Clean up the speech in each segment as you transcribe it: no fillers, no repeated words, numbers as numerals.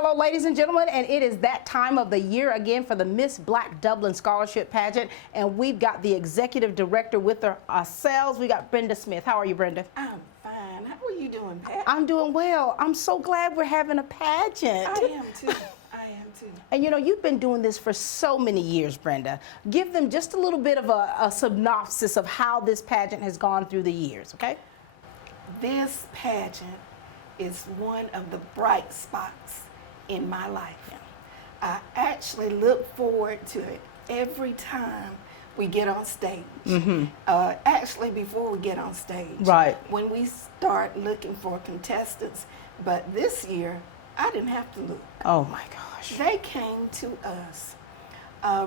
Hello, ladies and gentlemen, and it is that time of the year again for the Miss Black Dublin Scholarship Pageant, and we've got the executive director with ourselves. We got Brenda Smith. How are you, Brenda? I'm fine. How are you doing, Pat? I'm doing well. I'm so glad we're having a pageant. I am too. I am too. And you know, you've been doing this for so many years, Brenda. Give them just a little bit of a synopsis of how this pageant has gone through the years, okay? This pageant is one of the bright spots in my life. I actually look forward to it every time we get on stage. Actually, before we get on stage, right? When we start looking for contestants. But this year, I didn't have to look. Oh my gosh! They came to us.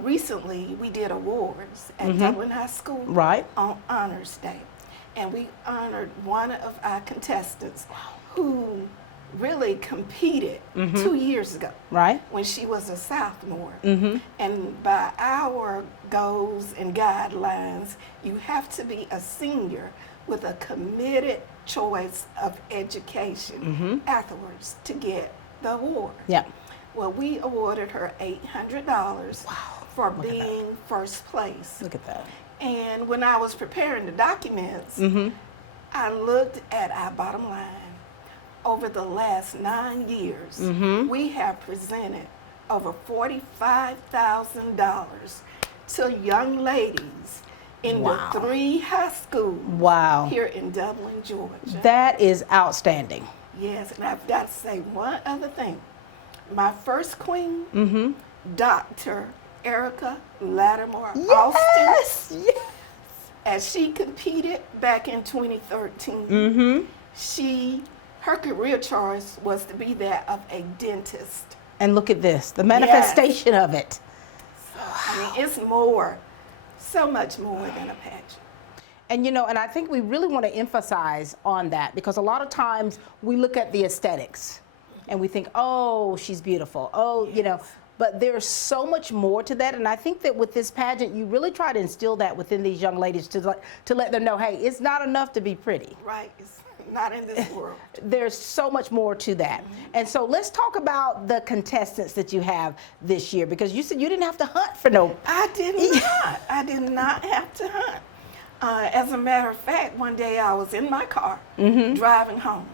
Recently, we did awards at Dublin High School, right, on Honors Day, and we honored one of our contestants who really competed 2 years ago, right, when she was a sophomore. And by our goals and guidelines, you have to be a senior with a committed choice of education afterwards to get the award. Yeah. Well, we awarded her $800 for being first place. Look at that. And when I was preparing the documents, I looked at our bottom line. Over the last 9 years, we have presented over $45,000 to young ladies in the 3 high schools here in Dublin, Georgia. That is outstanding. Yes, and I've got to say one other thing. My first queen, Dr. Erica Lattimore Austin, as she competed back in 2013, her career choice was to be that of a dentist. And look at this, the manifestation of it. So, I mean, it's more, so much more than a pageant. And you know, and I think we really want to emphasize on that, because a lot of times we look at the aesthetics and we think, oh, she's beautiful. Oh, you know, but there's so much more to that. And I think that with this pageant, you really try to instill that within these young ladies to let them know, hey, it's not enough to be pretty. Right. It's not in this world. There's so much more to that. And so let's talk about the contestants that you have this year, because you said you didn't have to hunt for no. I did not. I did not have to hunt. As a matter of fact, one day I was in my car driving home.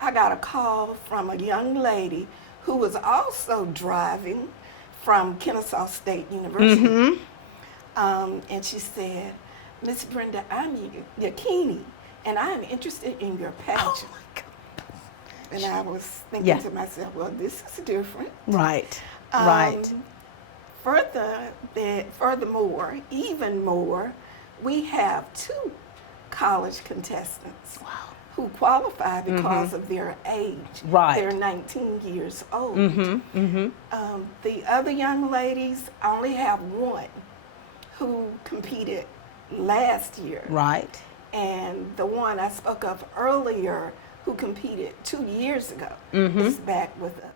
I got a call from a young lady who was also driving from Kennesaw State University. And she said, Miss Brenda, I'm Yakini, and I'm interested in your pageant. Oh my God. And I was thinking to myself, well, this is different. Right, right. Furthermore, even more, we have 2 college contestants who qualify because of their age. Right. They're 19 years old. The other young ladies only have 1 who competed last year. Right. And the one I spoke of earlier who competed 2 years ago is back with us.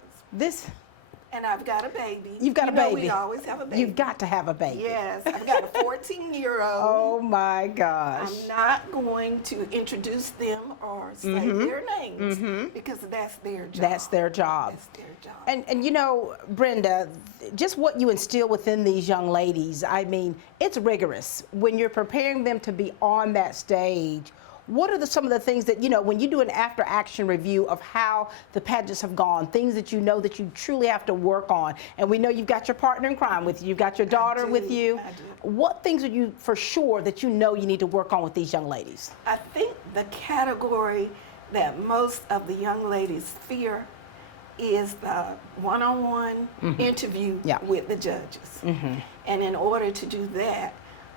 And I've got a baby. You've got a baby. We always have a baby. You've got to have a baby. Yes, I've got a 14-year-old. Oh my gosh. I'm not going to introduce them or say their names because that's their job. That's their job. That's their job. And you know, Brenda, just what you instill within these young ladies, I mean, it's rigorous. When you're preparing them to be on that stage, what are some of the things that, you know, when you do an after-action review of how the pageants have gone, things that you know that you truly have to work on? And we know you've got your partner in crime with you, you've got your daughter with you. I do. What things are you, for sure, that you know you need to work on with these young ladies? I think the category that most of the young ladies fear is the one-on-one interview with the judges. And in order to do that,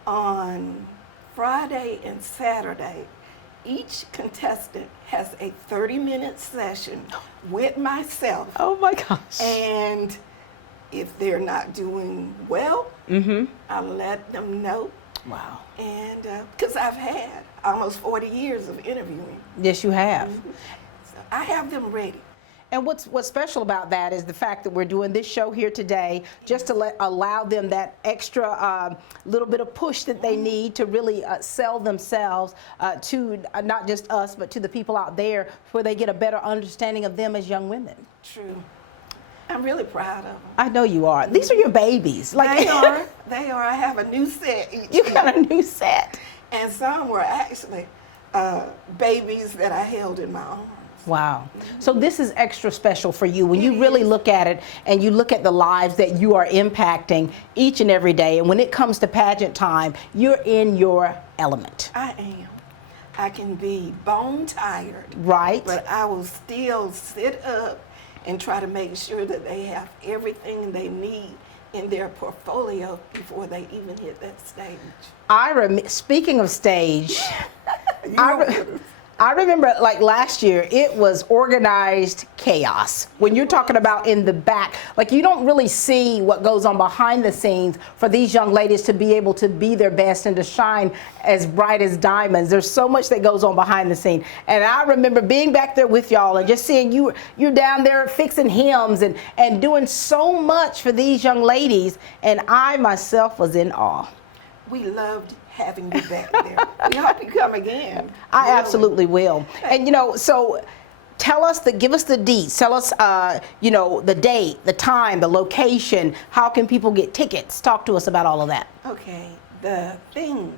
on Friday and Saturday, each contestant has a 30-minute session with myself. Oh my gosh. And if they're not doing well, I let them know. Wow. And because I've had almost 40 years of interviewing. Yes, you have. So I have them ready. And what's special about that is the fact that we're doing this show here today just to allow them that extra little bit of push that they need to really sell themselves to not just us, but to the people out there, where they get a better understanding of them as young women. True. I'm really proud of them. I know you are. These are your babies. Like They are. They are. I have a new set each You year. got a new set. And some were actually babies that I held in my arms. Wow. So this is extra special for you when you really look at it and you look at the lives that you are impacting each and every day. And when it comes to pageant time, you're in your element. I am. I can be bone tired, Right. but I will still sit up and try to make sure that they have everything they need in their portfolio before they even hit that stage. Speaking of stage, You I, know, re- I remember like last year, it was organized chaos. When you're talking about in the back, like you don't really see what goes on behind the scenes for these young ladies to be able to be their best and to shine as bright as diamonds. There's so much that goes on behind the scene. And I remember being back there with y'all and just seeing you're down there fixing hymns and doing so much for these young ladies. And I myself was in awe. we loved having you back there. We hope you come again. I Really. absolutely will. And so give us the deets. Tell us, the date, the time, the location. How can people get tickets? Talk to us about all of that. Okay, the theme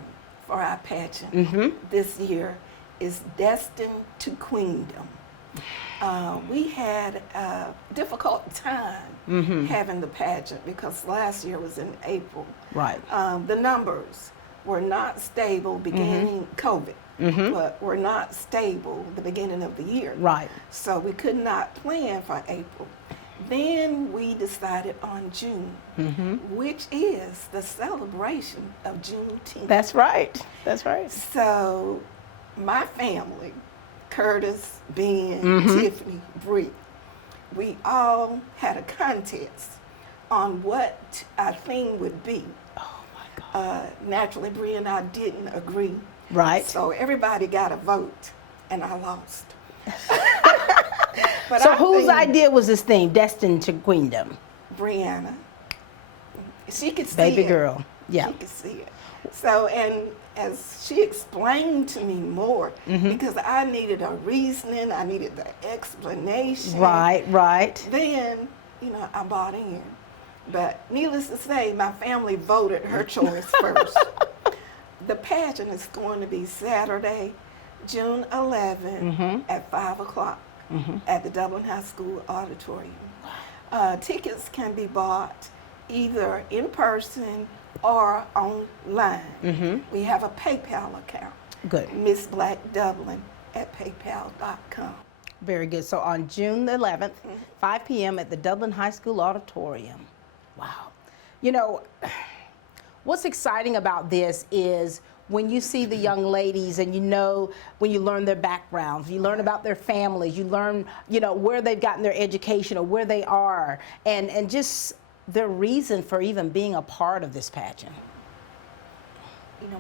for our pageant this year is Destined to Queendom. We had a difficult time having the pageant because last year was in April. Right. The numbers were not stable beginning COVID, but were not stable the beginning of the year. Right. So we could not plan for April. Then we decided on June, which is the celebration of Juneteenth. That's right. That's right. So my family, Curtis, Ben, Tiffany, Bree, we all had a contest on what our theme would be. Oh my God. Naturally, Bree and I didn't agree. Right. So everybody got a vote, and I lost. But So I whose think idea was this theme, Destined to Queendom? Brianna. She could see Baby it. girl. Yeah. She could see it. So, and as she explained to me more, because I needed a reasoning, I needed the explanation. Right. Then, I bought in. But needless to say, my family voted her choice first. The pageant is going to be Saturday, June 11th at 5 o'clock at the Dublin High School Auditorium. Tickets can be bought either in person or online. We have a PayPal account. Good. Miss Black Dublin at paypal.com. Very good. So on June the 11th, 5 p.m. at the Dublin High School Auditorium. Wow. What's exciting about this is when you see the young ladies and when you learn their backgrounds, you learn about their families, you learn, where they've gotten their education or where they are, and just their reason for even being a part of this pageant.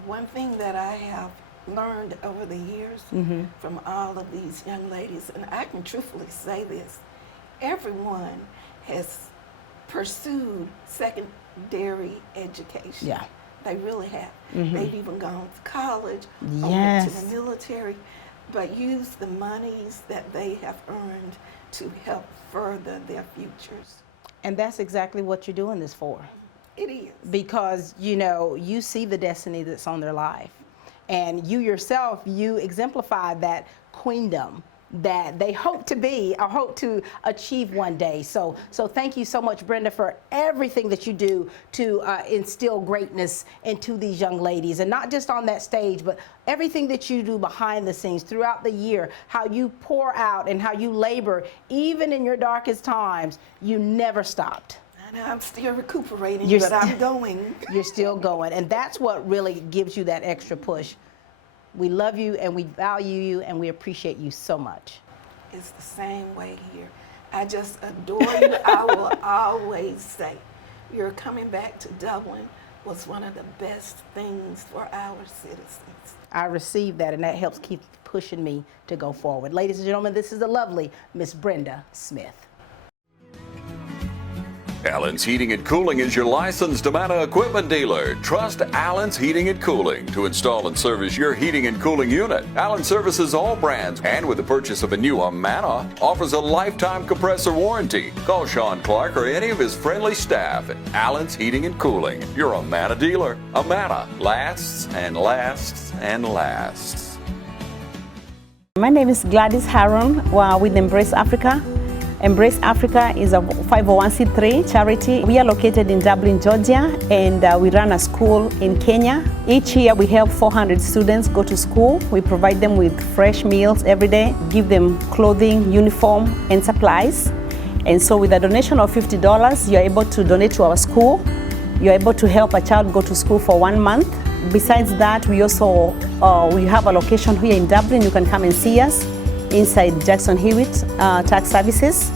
One thing that I have learned over the years from all of these young ladies, and I can truthfully say this, everyone has pursued secondary education. Yeah. They really have. They've even gone to college, or went Yes. to the military, but used the monies that they have earned to help further their futures. And that's exactly what you're doing this for. It is. Because, you see the destiny that's on their life. And you yourself, you exemplify that queendom that they hope to be or hope to achieve one day. So thank you so much, Brenda, for everything that you do to instill greatness into these young ladies, and not just on that stage, but everything that you do behind the scenes throughout the year, how you pour out and how you labor, even in your darkest times, you never stopped. I know I'm still recuperating, You're but I'm going. You're still going, and that's what really gives you that extra push. We love you and we value you and we appreciate you so much. It's the same way here. I just adore you. I will always say your coming back to Dublin was one of the best things for our citizens. I received that, and that helps keep pushing me to go forward. Ladies and gentlemen, this is the lovely Miss Brenda Smith. Allen's Heating and Cooling is your licensed Amana equipment dealer. Trust Allen's Heating and Cooling to install and service your heating and cooling unit. Allen services all brands, and with the purchase of a new Amana, offers a lifetime compressor warranty. Call Sean Clark or any of his friendly staff at Allen's Heating and Cooling, your Amana dealer. Amana lasts and lasts and lasts. My name is Gladys Haron with Embrace Africa. Embrace Africa is a 501c3 charity. We are located in Dublin, Georgia, and we run a school in Kenya. Each year we help 400 students go to school. We provide them with fresh meals every day, give them clothing, uniform, and supplies. And so with a donation of $50, you're able to donate to our school. You're able to help a child go to school for 1 month. Besides that, we also we have a location here in Dublin. You can come and see us inside Jackson Hewitt Tax Services,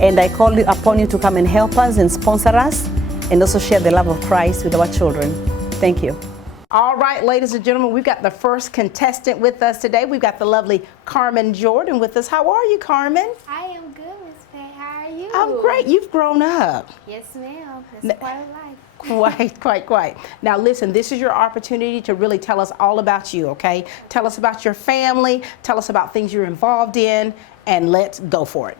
and I call upon you to come and help us and sponsor us, and also share the love of Christ with our children. Thank you. All right, ladies and gentlemen, we've got the first contestant with us today. We've got the lovely Carmen Jordan with us. How are you, Carmen? I am good, Miss Faye. How are you? I'm great. You've grown up. Yes, ma'am. That's part of life. Quite. Now listen, this is your opportunity to really tell us all about you, okay? Tell us about your family, tell us about things you're involved in, and let's go for it.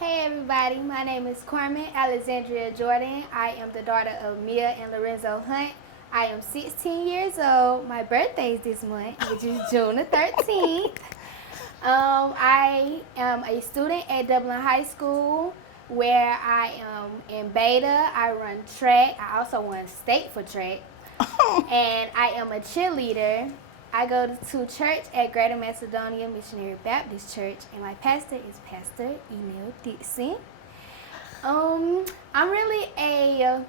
Hey everybody, my name is Carmen Alexandria Jordan. I am the daughter of Mia and Lorenzo Hunt. I am 16 years old. My birthday is this month, which is June the 13th. I am a student at Dublin High School, where I am in beta. I run track. I also won state for track. And I am a cheerleader. I go to church at Greater Macedonia Missionary Baptist Church, and my pastor is Pastor Emil Dixon. I'm really a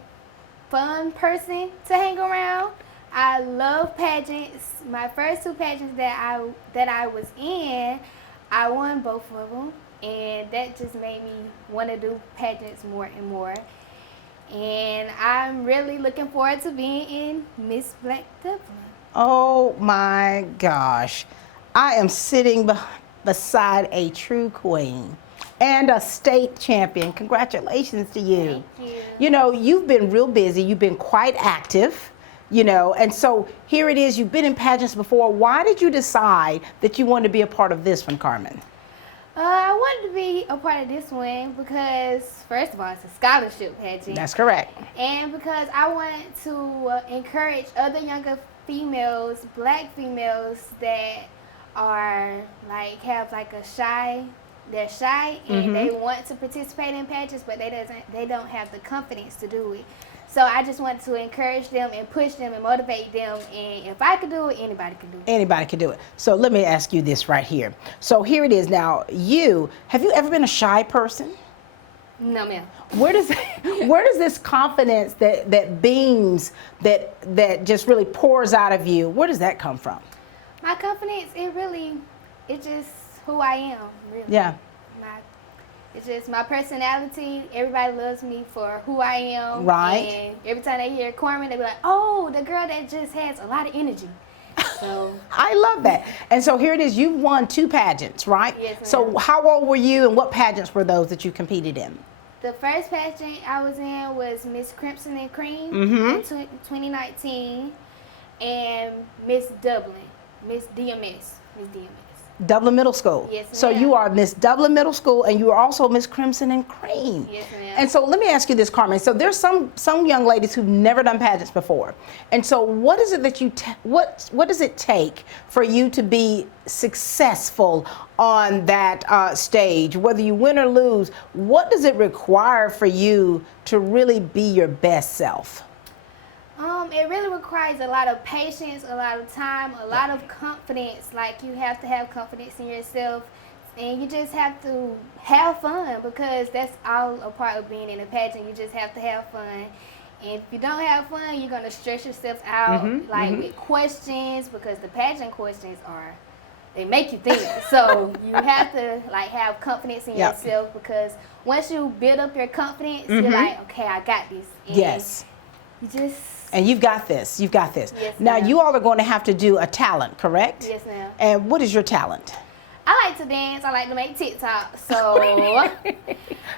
fun person to hang around. I love pageants. My first 2 pageants that I was in, I won both of them. And that just made me want to do pageants more and more. And I'm really looking forward to being in Miss Black Dublin. Oh my gosh. I am sitting beside a true queen and a state champion. Congratulations to you. Thank you. You know, you've been real busy. You've been quite active, you know, and so here it is. You've been in pageants before. Why did you decide that you wanted to be a part of this one, Carmen? I wanted to be a part of this one because, first of all, it's a scholarship pageant. That's correct. And because I wanted to encourage other younger females, black females that are they're shy and they want to participate in pageants, but they don't have the confidence to do it. So I just wanted to encourage them and push them and motivate them. And if I could do it, anybody can do it. Anybody can do it. So let me ask you this right here. So here it is now. Have you ever been a shy person? No, ma'am. Where does this confidence that beams, that just really pours out of you, where does that come from? My confidence, it's just who I am, really. Yeah. It's just my personality. Everybody loves me for who I am. Right. And every time they hear Carmen, they be like, oh, the girl that just has a lot of energy. So I love that. And so here it is. You've won 2 pageants, right? Yes, ma'am. So how old were you, and what pageants were those that you competed in? The first pageant I was in was Miss Crimson and Cream in 2019, and Miss Dublin, Miss DMS. Dublin Middle School. Yes, ma'am. So you are Miss Dublin Middle School, and you are also Miss Crimson and Cream. Yes, ma'am. And so let me ask you this, Carmen. So there's some young ladies who've never done pageants before, and so what is it that what does it take for you to be successful on that stage? Whether you win or lose, what does it require for you to really be your best self? It really requires a lot of patience, a lot of time, a lot of confidence. Like, you have to have confidence in yourself, and you just have to have fun, because that's all a part of being in a pageant. You just have to have fun. And if you don't have fun, you're going to stress yourself out, with questions, because the pageant questions they make you think. So you have to have confidence in yourself, because once you build up your confidence, you're like, okay, I got this. And yes. And you've got this. You've got this. Yes, now ma'am. you all are going to have to do a talent, correct? Yes, ma'am. And what is your talent? I like to dance. I like to make TikTok. So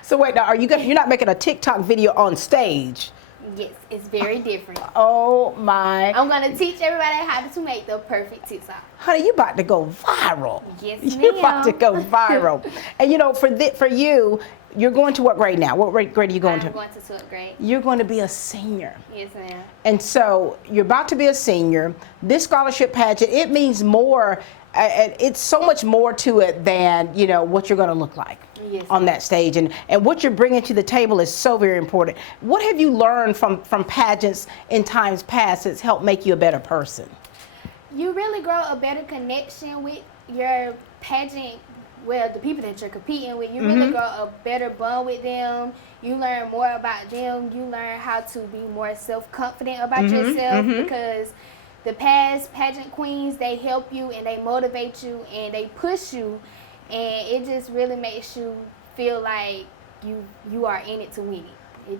So wait, now you're not making a TikTok video on stage? yes, it's very different. Oh my. I'm gonna teach everybody how to make the perfect TikTok. Honey, you about to go viral. Yes, You're about to ma'am. go viral. And you know, for you, you're going to what grade now? What grade are you going I'm to? going to 12th grade. You're going to be a senior. Yes, ma'am. And so you're about to be a senior. This scholarship pageant, it means more. It's so much more to it than, you know, what you're going to look like Yes, on that stage. And what you're bringing to the table is so very important. What have you learned from pageants in times past that's helped make you a better person? You really grow a better connection with your pageant, well, the people that you're competing with. You really grow a better bond with them. You learn more about them. You learn how to be more self-confident about yourself because the past pageant queens, they help you and they motivate you and they push you, and it just really makes you feel like you are in it to win it.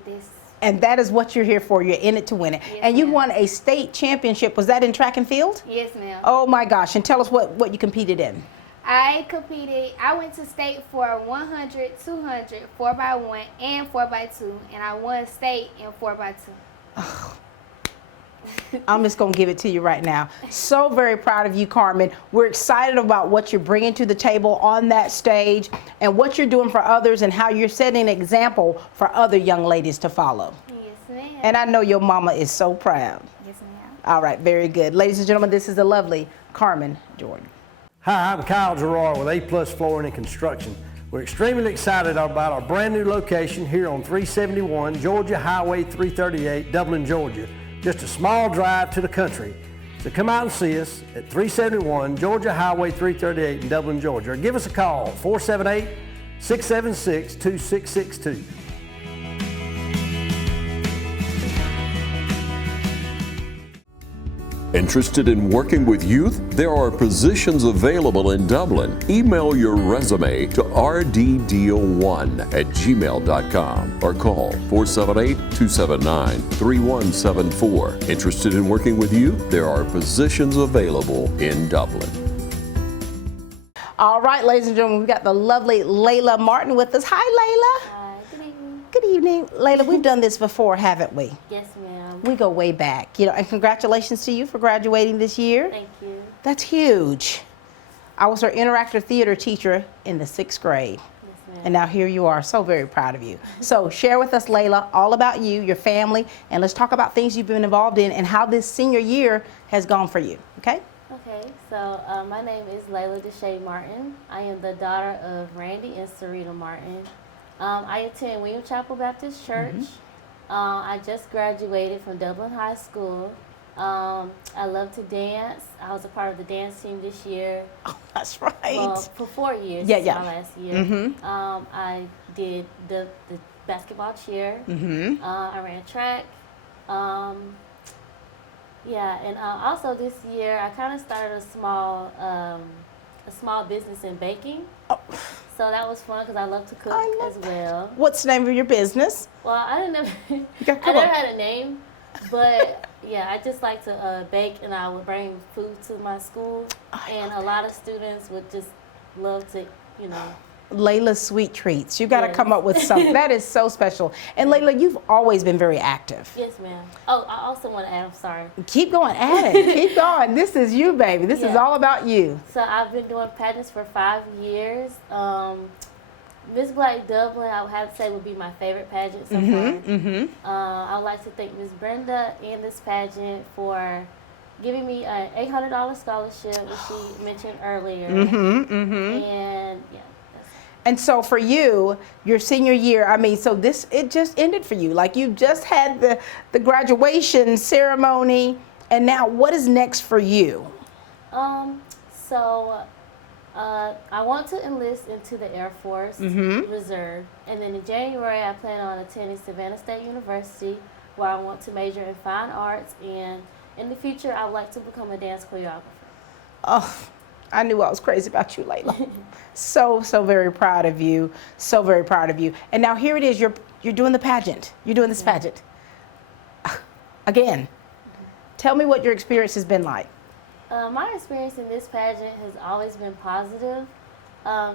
And that is what you're here for. You're in it to win it. Yes, and you ma'am. won a state championship. Was that in track and field? Yes, ma'am. Oh my gosh. And tell us what you competed in. I went to state for 100, 200, 4x1, and 4x2, and I won state in 4x2. I'm just going to give it to you right now. So very proud of you, Carmen. We're excited about what you're bringing to the table on that stage and what you're doing for others and how you're setting an example for other young ladies to follow. Yes, ma'am. And I know your mama is so proud. Yes, ma'am. All right, very good. Ladies and gentlemen, this is the lovely Carmen Jordan. Hi, I'm Kyle Gerard with A+ Flooring and Construction. We're extremely excited about our brand new location here on 371 Georgia Highway 338, Dublin, Georgia. Just a small drive to the country. So come out and see us at 371 Georgia Highway 338 in Dublin, Georgia. Or give us a call, 478-676-2662. Interested in working with youth? There are positions available in Dublin. Email your resume to rddeal1@gmail.com or call 478-279-3174. Interested in working with youth? There are positions available in Dublin. All right, ladies and gentlemen, we've got the lovely Layla Martin with us. Hi, Layla. Good evening. Good evening. Layla, we've done this before, haven't we? Yes, ma'am. We go way back, you know, and congratulations to you for graduating this year. Thank you. That's huge. I was her interactive theater teacher in the 6th grade. Yes, ma'am. And now here you are, so very proud of you. So share with us, Layla, all about you, your family, and let's talk about things you've been involved in and how this senior year has gone for you, okay? Okay, so my name is Layla Deshae Martin. I am the daughter of Randy and Sarita Martin. I attend William Chapel Baptist Church. I just graduated from Dublin High School. I love to dance. I was a part of the dance team this year. Oh, that's right. Well, for 4 years. Yeah, This is yeah. my last year. I did the basketball cheer. I ran track. Yeah, and also this year I kind of started a small business in baking. Oh. So that was fun because I love to cook I love as well. What's the name of your business? Well, I didn't know. Okay, I come never on. had a name, but yeah, I just like to bake, and I would bring food to my school, and a lot of students would just love to, you know. Layla's Sweet Treats. You got to Yes. come up with something. That is so special. And Layla, you've always been very active. Yes, ma'am. Oh, I also want to add. I'm sorry. Keep going at it. Keep going. This is you, baby. This is Yeah. all about you. So I've been doing pageants for 5 years. Miss Black Dublin, I would have to say, would be my favorite pageant so far. I would like to thank Miss Brenda and this pageant for giving me an $800 scholarship, which she mentioned earlier. And yeah. And so for you, your senior year, I mean, so it just ended for you. Like you just had the graduation ceremony, and now what is next for you? I want to enlist into the Air Force Reserve, and then in January I plan on attending Savannah State University, where I want to major in fine arts, and in the future I would like to become a dance choreographer. Oh, I knew I was crazy about you, Layla. So very proud of you. So very proud of you. And now here it is. You're doing the pageant. You're doing this pageant. Again, tell me what your experience has been like. My experience in this pageant has always been positive.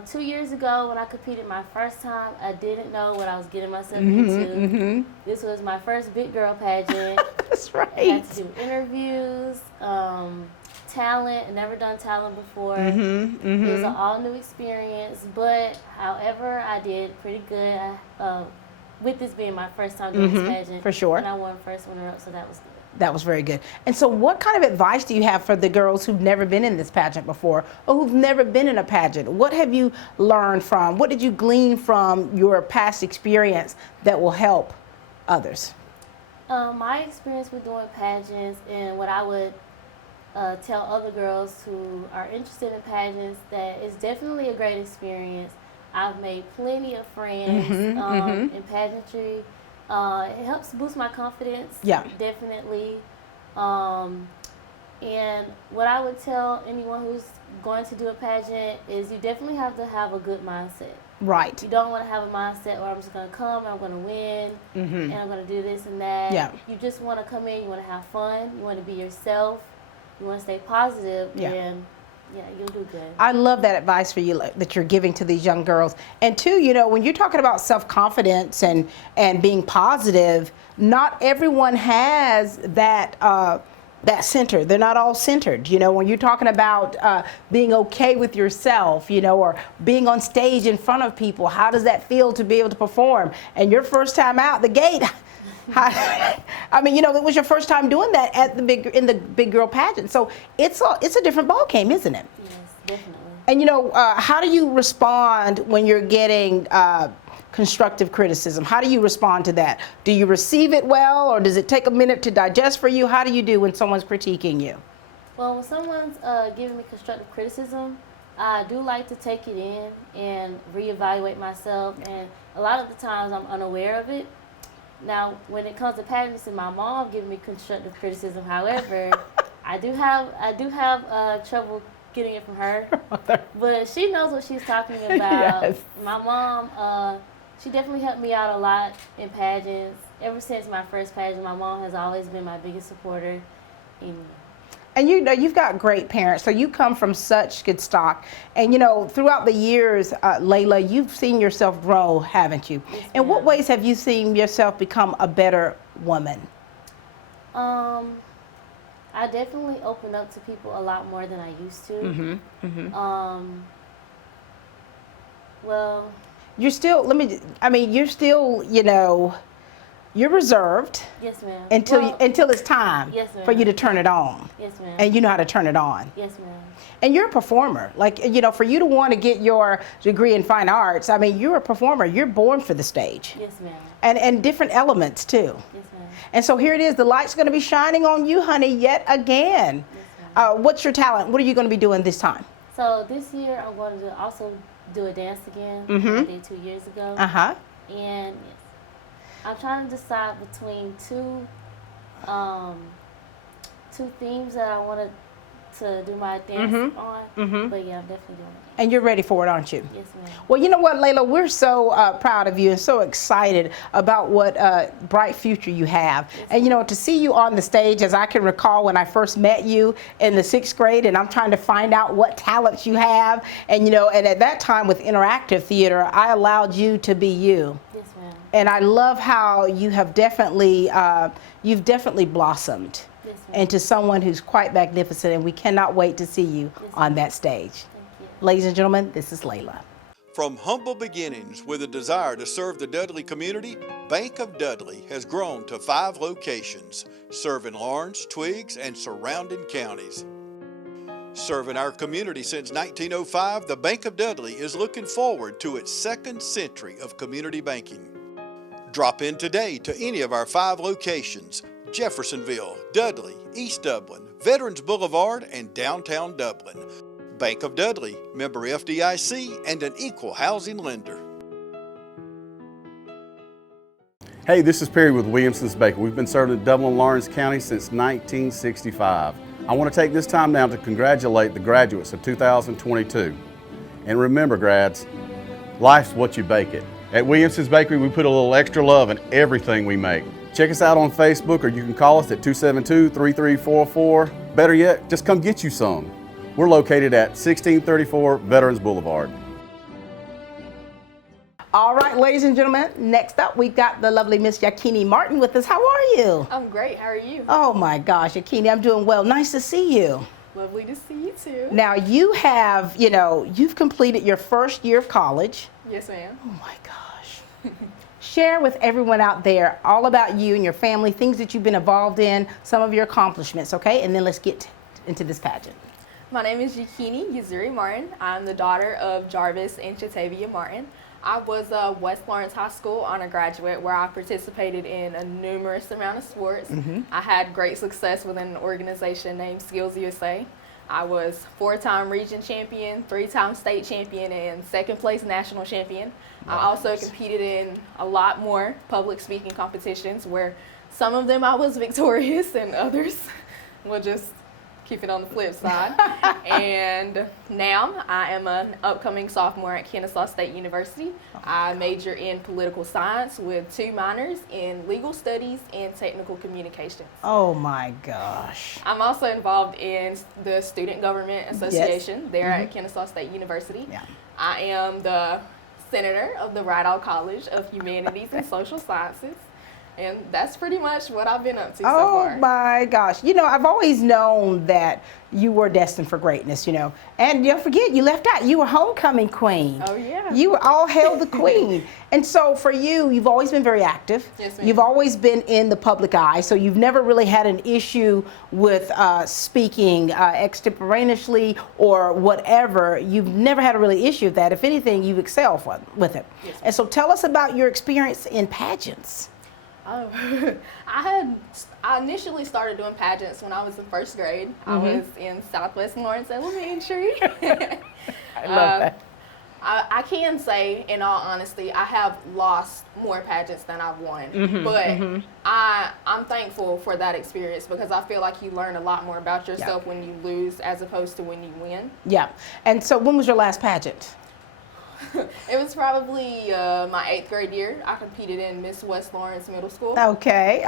2 years ago when I competed my first time, I didn't know what I was getting myself into. This was my first big girl pageant. That's right. I had to do interviews, talent. I'd never done talent before. It was an all new experience, but however, I did pretty good. With this being my first time doing this pageant. For sure. And I won first runner-up, so that was good. That was very good. And so what kind of advice do you have for the girls who've never been in this pageant before or who've never been in a pageant? What have you learned from, what did you glean from your past experience that will help others? My experience with doing pageants and what I would tell other girls who are interested in pageants, that it's definitely a great experience. I've made plenty of friends in pageantry. It helps boost my confidence, definitely. And what I would tell anyone who's going to do a pageant is you definitely have to have a good mindset. Right. You don't want to have a mindset where I'm just going to come, I'm going to win, and I'm going to do this and that. Yeah. You just want to come in, you want to have fun, you want to be yourself, you want to stay positive, and yeah, you'll do good. I love that advice for you that you're giving to these young girls. And two, you know, when you're talking about self-confidence and being positive, not everyone has that that center. They're not all centered. You know, when you're talking about being okay with yourself, you know, or being on stage in front of people, how does that feel to be able to perform? And your first time out the gate, I mean, you know, it was your first time doing that at in the big girl pageant. So it's a different ball game, isn't it? Yes, definitely. And you know, how do you respond when you're getting constructive criticism? How do you respond to that? Do you receive it well, or does it take a minute to digest for you? How do you do when someone's critiquing you? Well, when someone's giving me constructive criticism, I do like to take it in and reevaluate myself. And a lot of the times I'm unaware of it. Now, when it comes to pageants and my mom giving me constructive criticism, however, I do have trouble getting it from her. But she knows what she's talking about. Yes. My mom, she definitely helped me out a lot in pageants. Ever since my first pageant, my mom has always been my biggest supporter. And you know, you've got great parents, so you come from such good stock. And you know, throughout the years, Layla, you've seen yourself grow, haven't you? Yes, in what ways have you seen yourself become a better woman? I definitely open up to people a lot more than I used to. Well, You're still, you're still, you know, you're reserved. Yes, ma'am. Until it's time for you to turn it on. Yes, ma'am. And you know how to turn it on. Yes, ma'am. And you're a performer. Like, you know, for you to want to get your degree in fine arts, I mean, you're a performer. You're born for the stage. Yes, ma'am. And different elements, too. Yes, ma'am. And so here it is. The light's going to be shining on you, honey, yet again. Yes, what's your talent? What are you going to be doing this time? So this year, I'm going to also do a dance again. I did 2 years ago. And I'm trying to decide between two themes that I wanted to do my dance on. But yeah, I'm definitely doing it. And you're ready for it, aren't you? Yes, ma'am. Well, you know what, Layla, we're so proud of you and so excited about what bright future you have. Yes, and you know, to see you on the stage, as I can recall when I first met you in the 6th grade, and I'm trying to find out what talents you have. And you know, and at that time with interactive theater, I allowed you to be you. Yes, ma'am. And I love how you have definitely, you've definitely blossomed into someone who's quite magnificent, and we cannot wait to see you on that stage. Ladies and gentlemen, this is Layla. From humble beginnings with a desire to serve the Dudley community, Bank of Dudley has grown to 5 locations, serving Lawrence, Twiggs, and surrounding counties. Serving our community since 1905, the Bank of Dudley is looking forward to its 2nd century of community banking. Drop in today to any of our 5 locations: Jeffersonville, Dudley, East Dublin, Veterans Boulevard, and downtown Dublin. Bank of Dudley, member FDIC, and an equal housing lender. Hey, this is Perry with Williamson's Bakery. We've been serving Dublin and Lawrence County since 1965. I want to take this time now to congratulate the graduates of 2022. And remember, grads, life's what you bake it. At Williamson's Bakery, we put a little extra love in everything we make. Check us out on Facebook, or you can call us at 272-3344. Better yet, just come get you some. We're located at 1634 Veterans Boulevard. All right, ladies and gentlemen, next up we've got the lovely Miss Yakini Martin with us. How are you? I'm great. How are you? Oh my gosh, Yakini, I'm doing well. Nice to see you. Lovely to see you too. Now you have, you've completed your first year of college. Yes, ma'am. Oh my gosh. Share with everyone out there all about you and your family, things that you've been involved in, some of your accomplishments, okay? And then let's get into this pageant. My name is Yakini Yuzuri Martin. I'm the daughter of Jarvis and Chatavia Martin. I was a West Lawrence High School honor graduate where I participated in a numerous amount of sports. I had great success within an organization named Skills USA. I was 4-time region champion, 3-time state champion, and 2nd place national champion. I also competed in a lot more public speaking competitions where some of them I was victorious and others will just keep it on the flip side. And now I am an upcoming sophomore at Kennesaw State University. I major in political science with 2 minors in legal studies and technical communications. Oh my gosh. I'm also involved in the Student Government Association there at Kennesaw State University. Yeah. I am the senator of the Rideout College of Humanities and Social Sciences. And that's pretty much what I've been up to so far. Oh my gosh. I've always known that you were destined for greatness, And don't forget, you left out, you were homecoming queen. Oh, yeah. You were all hail the queen. And so for you, you've always been very active. Yes, ma'am. You've always been in the public eye, so you've never really had an issue with speaking extemporaneously or whatever. You've never had a really issue with that. If anything, you've excelled with it. Yes, and so tell us about your experience in pageants. Oh, I initially started doing pageants when I was in 1st grade. I was in Southwest Lawrence Elementary. I love that. I can say, in all honesty, I have lost more pageants than I've won. But I'm thankful for that experience because I feel like you learn a lot more about yourself when you lose as opposed to when you win. Yeah. And so when was your last pageant? It was probably my 8th grade year. I competed in Miss West Lawrence Middle School. Okay,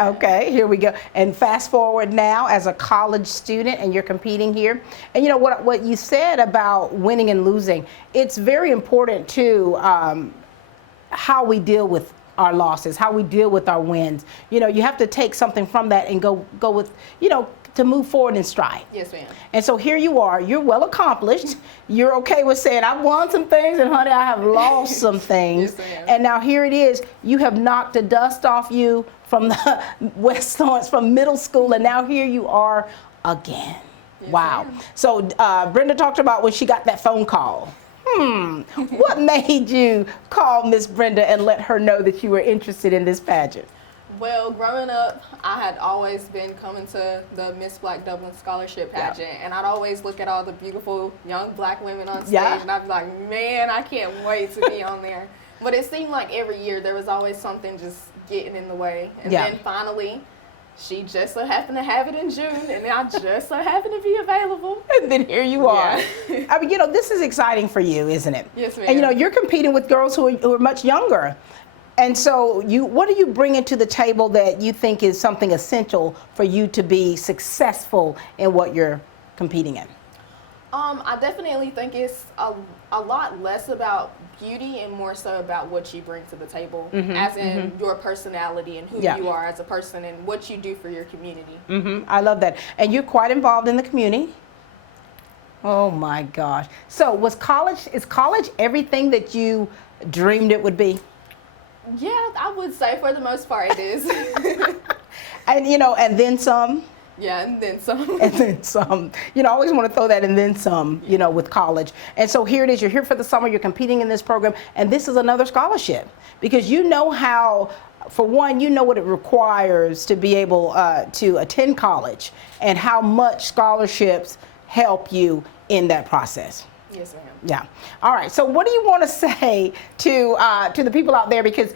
here we go. And fast forward now as a college student and you're competing here. And what you said about winning and losing, it's very important too how we deal with our losses, how we deal with our wins. You have to take something from that and go with, to move forward in stride. Yes, ma'am. And so here you are, you're well accomplished. You're okay with saying, I've won some things and honey, I have lost some things. Yes, ma'am. And now here it is, you have knocked the dust off you from the West Lawrence, from middle school, and now here you are again. Yes, wow. ma'am. So Brenda talked about when she got that phone call. What made you call Miss Brenda and let her know that you were interested in this pageant? Well, growing up, I had always been coming to the Miss Black Dublin Scholarship Pageant, and I'd always look at all the beautiful young black women on stage, and I'd be like, man, I can't wait to be on there. But it seemed like every year there was always something just getting in the way. And then finally, she just so happened to have it in June, and I just so happened to be available. And then here you are. Yeah. I mean, this is exciting for you, isn't it? Yes, ma'am. And you're competing with girls who are much younger. And so what do you bring into the table that you think is something essential for you to be successful in what you're competing in? I definitely think it's a lot less about beauty and more so about what you bring to the table, as in your personality and who you are as a person and what you do for your community. I love that. And you're quite involved in the community. Oh my gosh. So is college everything that you dreamed it would be? Yeah, I would say for the most part it is. And and then some. Yeah, and then some. And then some. I always want to throw that and then some, with college. And so here it is. You're here for the summer. You're competing in this program. And this is another scholarship because how, for one, what it requires to be able to attend college and how much scholarships help you in that process. Yes, ma'am. Yeah. All right. So what do you want to say to the people out there? Because,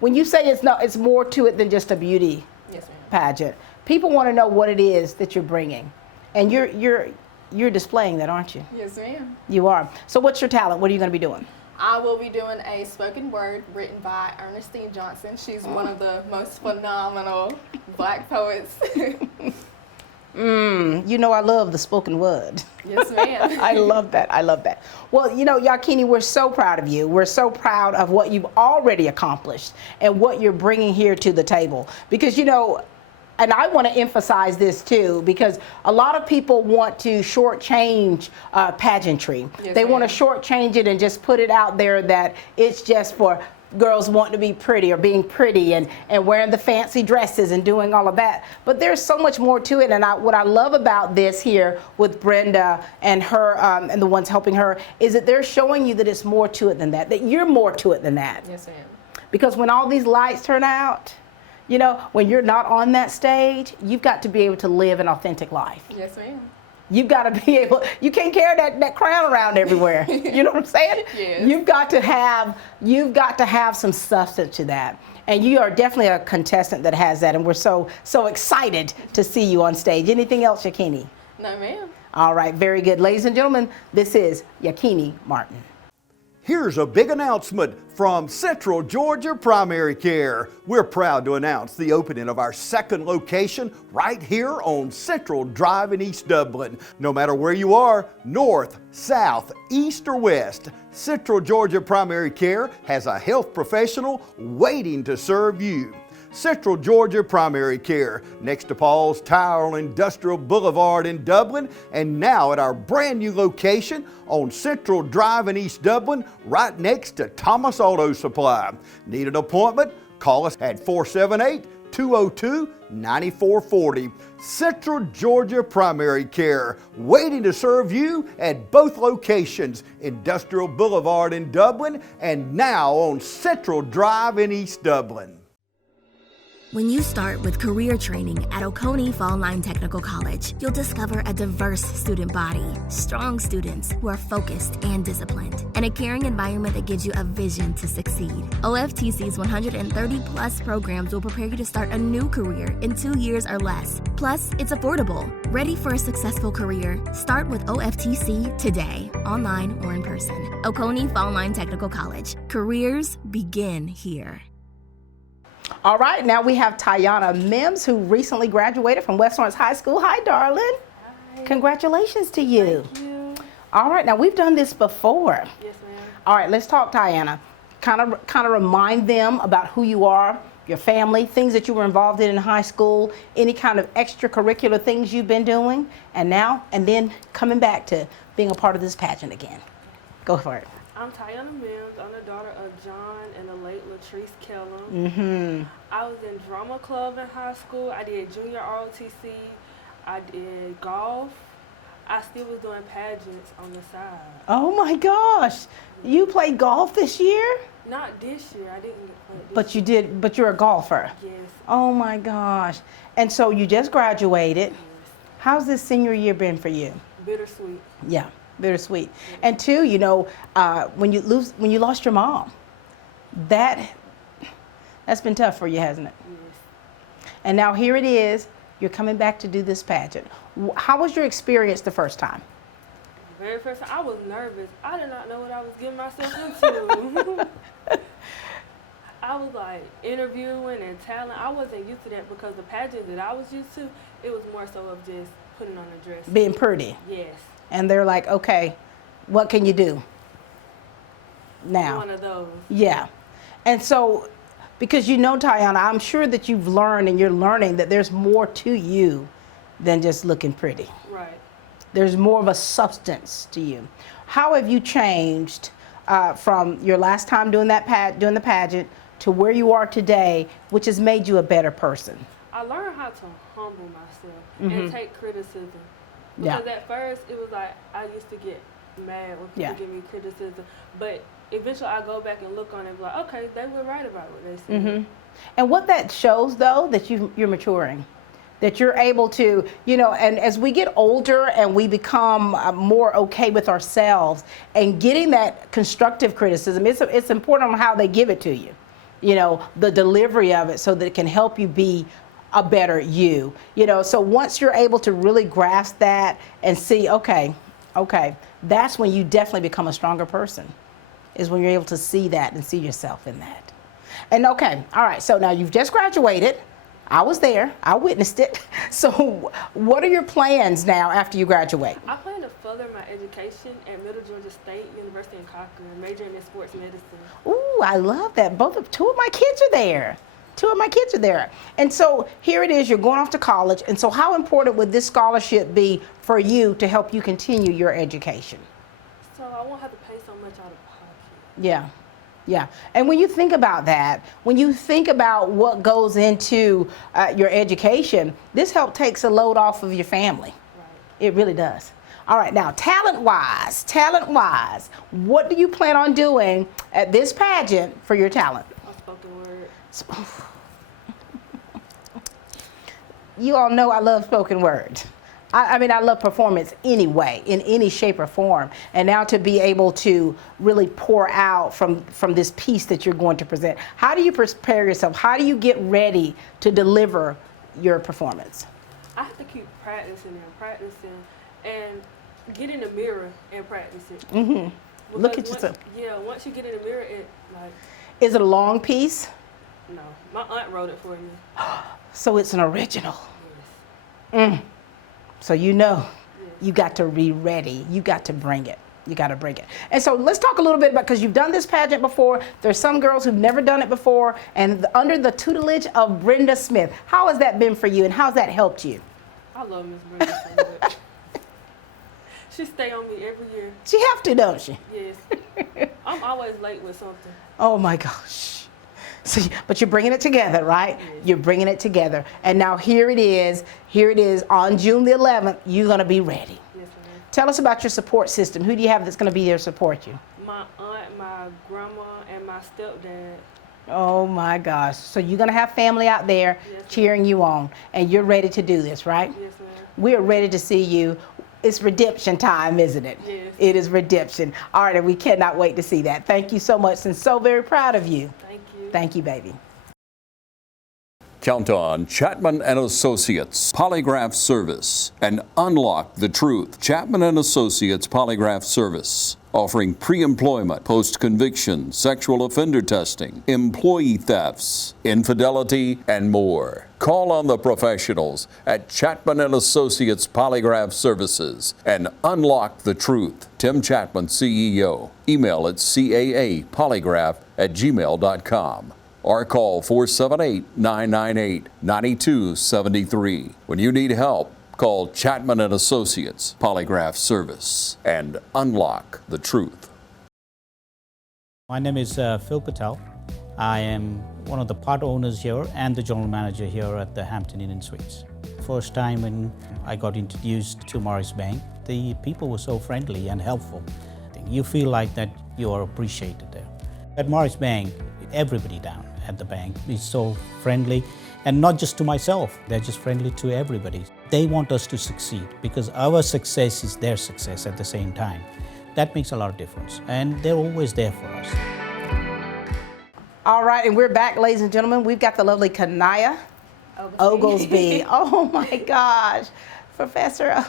when you say it's more to it than just a beauty pageant, people want to know what it is that you're bringing. And you're displaying that, aren't you? Yes, ma'am. You are. So what's your talent? What are you going to be doing? I will be doing a spoken word written by Ernestine Johnson. She's one of the most phenomenal black poets. You know I love the spoken word. Yes, ma'am. I love that. I love that. Well, you know, Yakini, we're so proud of you. We're so proud of what you've already accomplished and what you're bringing here to the table. Because, you know, and I want to emphasize this too, because a lot of people want to shortchange pageantry. Yes, they want to ma'am. shortchange it and just put it out there that it's just for girls wanting to be pretty or being pretty and wearing the fancy dresses and doing all of that. But there's so much more to it. And what I love about this here with Brenda and her and the ones helping her is that they're showing you that it's more to it than that you're more to it than that. Yes, ma'am. Because when all these lights turn out, you know, when you're not on that stage, you've got to be able to live an authentic life. Yes, ma'am. You've got to be able, you can't carry that crown around everywhere. You know what I'm saying? Yes. You've got to have some substance to that. And you are definitely a contestant that has that, and we're so excited to see you on stage. Anything else, Yakini? No, ma'am. All right, very good. Ladies and gentlemen, this is Yakini Martin. Here's a big announcement from Central Georgia Primary Care. We're proud to announce the opening of our second location right here on Central Drive in East Dublin. No matter where you are, north, south, east, or west, Central Georgia Primary Care has a health professional waiting to serve you. Central Georgia Primary Care, next to Paul's Tire on Industrial Boulevard in Dublin, and now at our brand new location on Central Drive in East Dublin, right next to Thomas Auto Supply. Need an appointment? Call us at 478-202-9440. Central Georgia Primary Care, waiting to serve you at both locations, Industrial Boulevard in Dublin, and now on Central Drive in East Dublin. When you start with career training at Oconee Fall Line Technical College, you'll discover a diverse student body, strong students who are focused and disciplined, and a caring environment that gives you a vision to succeed. OFTC's 130-plus programs will prepare you to start a new career in 2 years or less. Plus, it's affordable. Ready for a successful career? Start with OFTC today, online or in person. Oconee Fall Line Technical College. Careers begin here. All right, now we have Tiana Mims, who recently graduated from West Lawrence High School. Hi, darling. Hi. Congratulations to you. Thank you. All right, now we've done this before. Yes, ma'am. All right, let's talk, Tiana. Kind of remind them about who you are, your family, things that you were involved in high school, any kind of extracurricular things you've been doing, and then coming back to being a part of this pageant again. Go for it. I'm Tiana Mims. I'm the daughter of John and the late Latrice Kellum. Mm-hmm. I was in drama club in high school. I did junior ROTC. I did golf. I still was doing pageants on the side. Oh my gosh, you played golf this year? Not this year. I didn't get played this But you did. But you're a golfer. year. Yes. Oh my gosh. And so you just graduated. Yes. How's this senior year been for you? Bittersweet. Yeah, bittersweet. And two, you know, when you lost your mom, that's been tough for you, hasn't it? Yes. And now here it is. You're coming back to do this pageant. How was your experience the first time? Very first time, I was nervous. I did not know what I was getting myself into. I was like interviewing and talent. I wasn't used to that because the pageant that I was used to, it was more so of just putting on a dress. Being pretty. Yes. And they're like, okay, what can you do now? One of those. Yeah. And so, because you know, Tiana, I'm sure that you've learned and you're learning that there's more to you than just looking pretty. Right. There's more of a substance to you. How have you changed from your last time doing the pageant to where you are today, which has made you a better person? I learned how to humble myself Mm-hmm. and take criticism. Yeah. Because at first it was like I used to get mad when people Yeah. give me criticism, but eventually I go back and look on it and be like, okay, they were right about what they said. Mm-hmm. And what that shows, though, that you're maturing, that you're able to, you know, and as we get older and we become more okay with ourselves and getting that constructive criticism, it's important on how they give it to you, you know, the delivery of it so that it can help you be a better you, you know. So once you're able to really grasp that and see, okay, that's when you definitely become a stronger person, is when you're able to see that and see yourself in that. And okay, all right, so now you've just graduated. I was there. I witnessed it. So what are your plans now after you graduate? I plan to further my education at Middle Georgia State University in Cochran, majoring in sports medicine. Ooh, I love that. Two of my kids are there. Two of my kids are there. And so here it is, you're going off to college. And so how important would this scholarship be for you to help you continue your education? So I won't have to pay so much out of pocket. Yeah. Yeah, and when you think about that, when you think about what goes into your education, this help takes a load off of your family. Right. It really does. All right, now talent-wise, what do you plan on doing at this pageant for your talent? Spoken word. You all know I love spoken word. I mean, I love performance anyway, in any shape or form. And now to be able to really pour out from this piece that you're going to present. How do you prepare yourself? How do you get ready to deliver your performance? I have to keep practicing and get in the mirror and practice it. Mm-hmm. Look at yourself. Once you get in the mirror, it like. Is it a long piece? No, my aunt wrote it for me. So it's an original. Yes. So you know, you got to be ready. You got to bring it. You got to bring it. And so let's talk a little bit about, because you've done this pageant before. There's some girls who've never done it before, and under the tutelage of Brenda Smith. How has that been for you, and how's that helped you? I love Miss Brenda so much. She stay on me every year. She have to, don't she? Yes. I'm always late with something. Oh my gosh. So, but you're bringing it together, right? Yes. You're bringing it together. And now here it is on June the 11th, you're going to be ready. Yes, ma'am. Tell us about your support system. Who do you have that's going to be there to support you? My aunt, my grandma, and my stepdad. Oh my gosh. So you're going to have family out there cheering you on, and you're ready to do this, right? Yes, ma'am. We're ready to see you. It's redemption time, isn't it? Yes. It is redemption. All right, and we cannot wait to see that. Thank you so much, and so very proud of you. Thank you. Thank you, baby. Count on Chapman and Associates Polygraph Service and unlock the truth. Chapman and Associates Polygraph Service, offering pre-employment, post-conviction, sexual offender testing, employee thefts, infidelity, and more. Call on the professionals at Chapman and Associates Polygraph Services and unlock the truth. Tim Chapman, CEO. Email at caapolygraph@gmail.com. or call 478-998-9273. When you need help, call Chapman and Associates Polygraph Service and unlock the truth. My name is Phil Patel. I am one of the part owners here and the general manager here at the Hampton Inn & Suites. First time when I got introduced to Morris Bank, the people were so friendly and helpful. You feel like that you are appreciated there. At Morris Bank, everybody down at the bank is so friendly, and not just to myself, they're just friendly to everybody. They want us to succeed because our success is their success at the same time. That makes a lot of difference, and they're always there for us. All right, and we're back, ladies and gentlemen. We've got the lovely Kanaya Oglesby. Oh my gosh, Professor.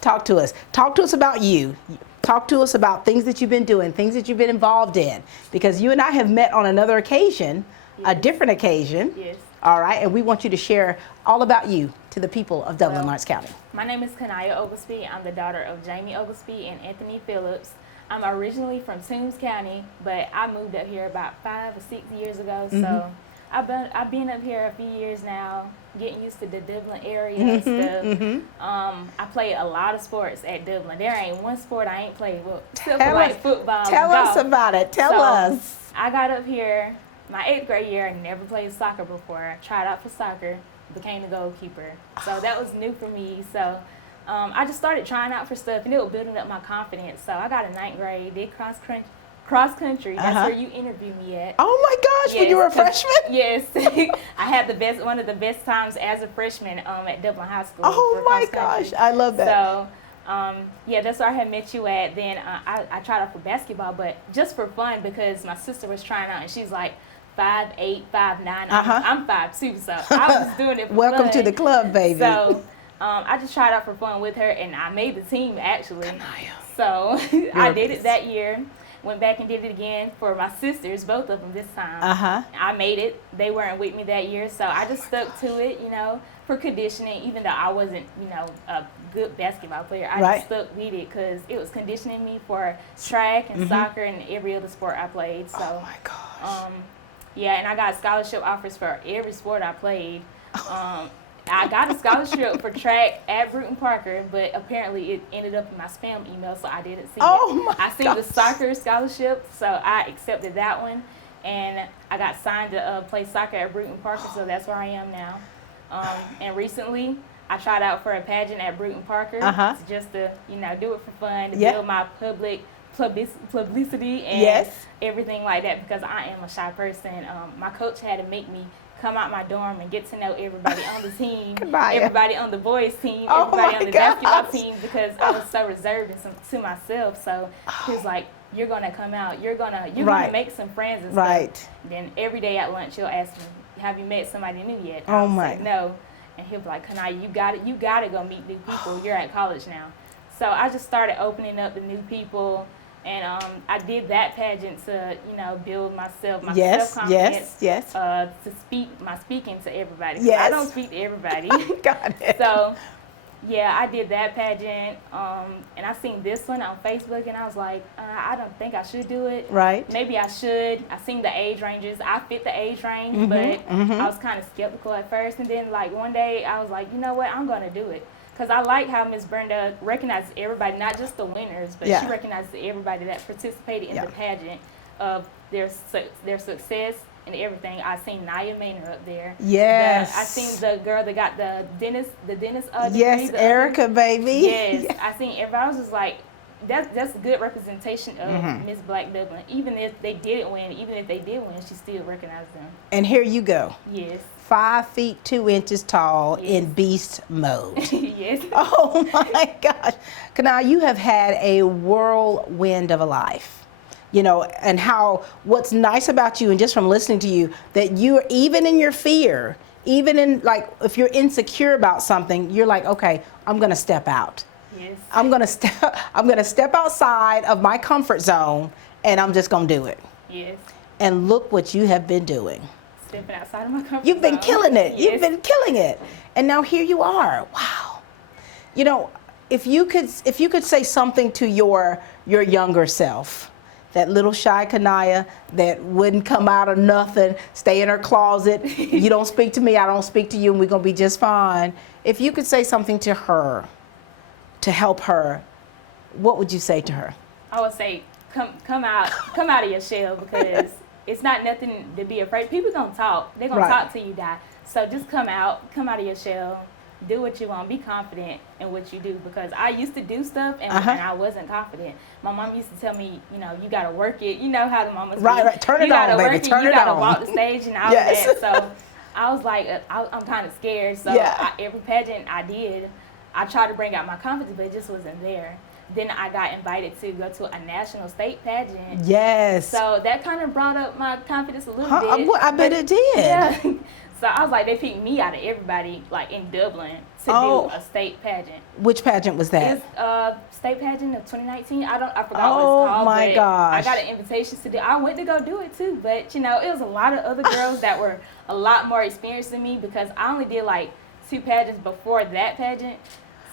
Talk to us. Talk to us about you. Talk to us about things that you've been doing, things that you've been involved in, because you and I have met on another occasion, a different occasion. Yes. All right, and we want you to share all about you to the people of Dublin, Lawrence County. My name is Kanaya Oglesby. I'm the daughter of Jamie Oglesby and Anthony Phillips. I'm originally from Toombs County, but I moved up here about 5 or 6 years ago. So I've been up here a few years now, getting used to the Dublin area and stuff. I play a lot of sports at Dublin. There ain't one sport I ain't played with, except for like football. Tell and us golf. about it. Tell us. I got up here my 8th grade year and never played soccer before. I tried out for soccer, became the goalkeeper. So that was new for me. So I just started trying out for stuff, and it was building up my confidence. So I got a 9th grade, did cross country. That's where you interviewed me at. Oh my gosh, when you were a freshman? Yes. I had one of the best times as a freshman at Dublin High School. Oh my gosh, I love that. So, yeah, that's where I had met you at. Then I tried out for basketball, but just for fun because my sister was trying out, and she's like 5'8", 5'9". I'm 5'2", so I was doing it for Welcome fun. to the club, baby. So I just tried out for fun with her, and I made the team actually. So I did it that year. went back and did it again for my sisters, both of them this time. Uh-huh. I made it. They weren't with me that year, so I just stuck to it, you know, for conditioning, even though I wasn't, you know, a good basketball player. I just stuck with it because it was conditioning me for track and soccer and every other sport I played. So, oh my gosh. yeah, and I got scholarship offers for every sport I played. I got a scholarship for track at Bruton Parker, but apparently it ended up in my spam email, so I didn't see it. I seen the soccer scholarship, so I accepted that one, and I got signed to play soccer at Bruton Parker, so that's where I am now. And recently, I tried out for a pageant at Bruton Parker, just to, you know, do it for fun, to build my publicity and everything like that, because I am a shy person. My coach had to make me come out my dorm and get to know everybody on the team, everybody on the boys team, everybody on the basketball team, because I was so reserved and to myself. So he was like, "You're gonna come out. You're gonna make some friends and stuff." Then every day at lunch, he'll ask me, "Have you met somebody new yet?" I'll say no, and he'll be like, "Kanaya, you gotta go meet new people. You're at college now." So I just started opening up to new people. And I did that pageant to, you know, build myself, my self-confidence, to speak, my speaking to everybody. I don't speak to everybody. Got it. So, yeah, I did that pageant, and I seen this one on Facebook, and I was like, I don't think I should do it. Right. Maybe I should. I seen the age ranges. I fit the age range, but I was kind of skeptical at first. And then, like, one day, I was like, you know what, I'm going to do it. Because I like how Ms. Brenda recognizes everybody, not just the winners, but she recognizes everybody that participated in the pageant of their success and everything. I seen Naya Maynard up there. Yes. I seen the girl that got the dentist degree. Yes, Erica, baby. Yes. I seen everybody. I was just like, that's a good representation of Miss Black Dublin. Even if they didn't win, even if they did win, she still recognized them. And here you go. Yes. 5 feet 2 inches tall in beast mode. Yes. Oh my gosh. Now you have had a whirlwind of a life, you know, and what's nice about you, and just from listening to you, that you're, even in your fear, even in, like, if you're insecure about something, you're like, okay, I'm gonna step out. Yes. I'm gonna step outside of my comfort zone, and I'm just gonna do it. Yes. And look what you have been doing. Stepping outside of my comfort You've been zone. killing it. Yes. You've been killing it. And now here you are. Wow. You know, if you could say something to your younger self, that little shy Kanaya that wouldn't come out of nothing, stay in her closet, you don't speak to me, I don't speak to you, and we're gonna be just fine. If you could say something to her to help her, what would you say to her? I would say, come out of your shell, because it's not nothing to be afraid. People gonna talk. They're gonna talk till you die. So just come out of your shell, do what you want, be confident in what you do. Because I used to do stuff and I wasn't confident. My mom used to tell me, you know, you gotta work it. You know how the mamas right. Turn it on, baby. Turn it on. You gotta walk the stage and all of that. So I was like, I'm kind of scared. So every pageant I did, I tried to bring out my confidence, but it just wasn't there. Then I got invited to go to a national state pageant. Yes. So that kind of brought up my confidence a little bit. I bet it did. Yeah. So I was like, they picked me out of everybody, like in Dublin, to do a state pageant. Which pageant was that? It's state pageant of 2019. I forgot what it's called. Oh my gosh. I got an invitation to do. I went to go do it too, but you know, it was a lot of other girls that were a lot more experienced than me, because I only did like 2 pageants before that pageant.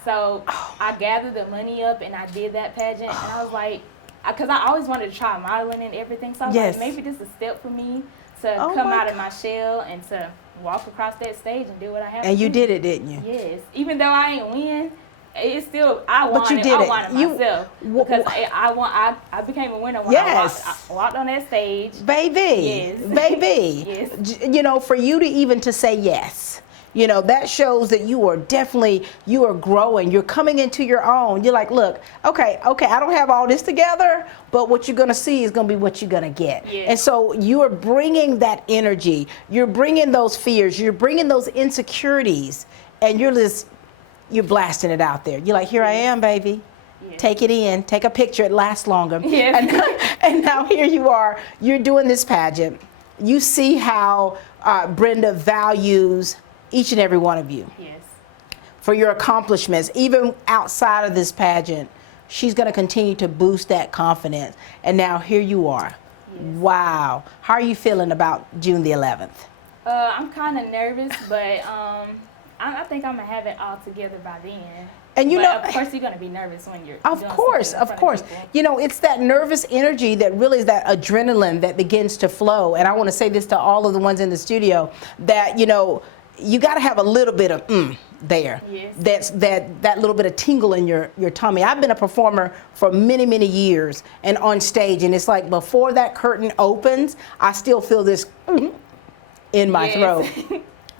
So I gathered the money up and I did that pageant, and I was like, because I always wanted to try modeling and everything, so I was like, maybe this is a step for me to come out of my shell and to walk across that stage and do what I have to do. And you did it, didn't you? Yes. Even though I ain't win, it's still, I wanted myself. Because I became a winner when I walked on that stage. Baby. Yes. Baby. Yes. You know, for you to even to say yes, you know, that shows that you are growing. You're coming into your own. You're like, look, okay, I don't have all this together, but what you're going to see is going to be what you're going to get. Yes. And so you are bringing that energy. You're bringing those fears. You're bringing those insecurities, and you're blasting it out there. You're like, here I am, baby. Yes. Take it in. Take a picture. It lasts longer. Yes. And now here you are. You're doing this pageant. You see how Brenda values each and every one of you. Yes. For your accomplishments, even outside of this pageant, she's going to continue to boost that confidence. And now here you are. Yes. Wow. How are you feeling about June the 11th? I'm kind of nervous, but I think I'm going to have it all together by then. And you but know, of course, you're going to be nervous when you're of doing course, something in of front course. people. You know, it's that nervous energy that really is that adrenaline that begins to flow. And I want to say this to all of the ones in the studio, that, you know, you got to have a little bit of there. Yes. That's that little bit of tingle in your tummy. I've been a performer for many, many years and on stage, and it's like before that curtain opens, I still feel this in my throat.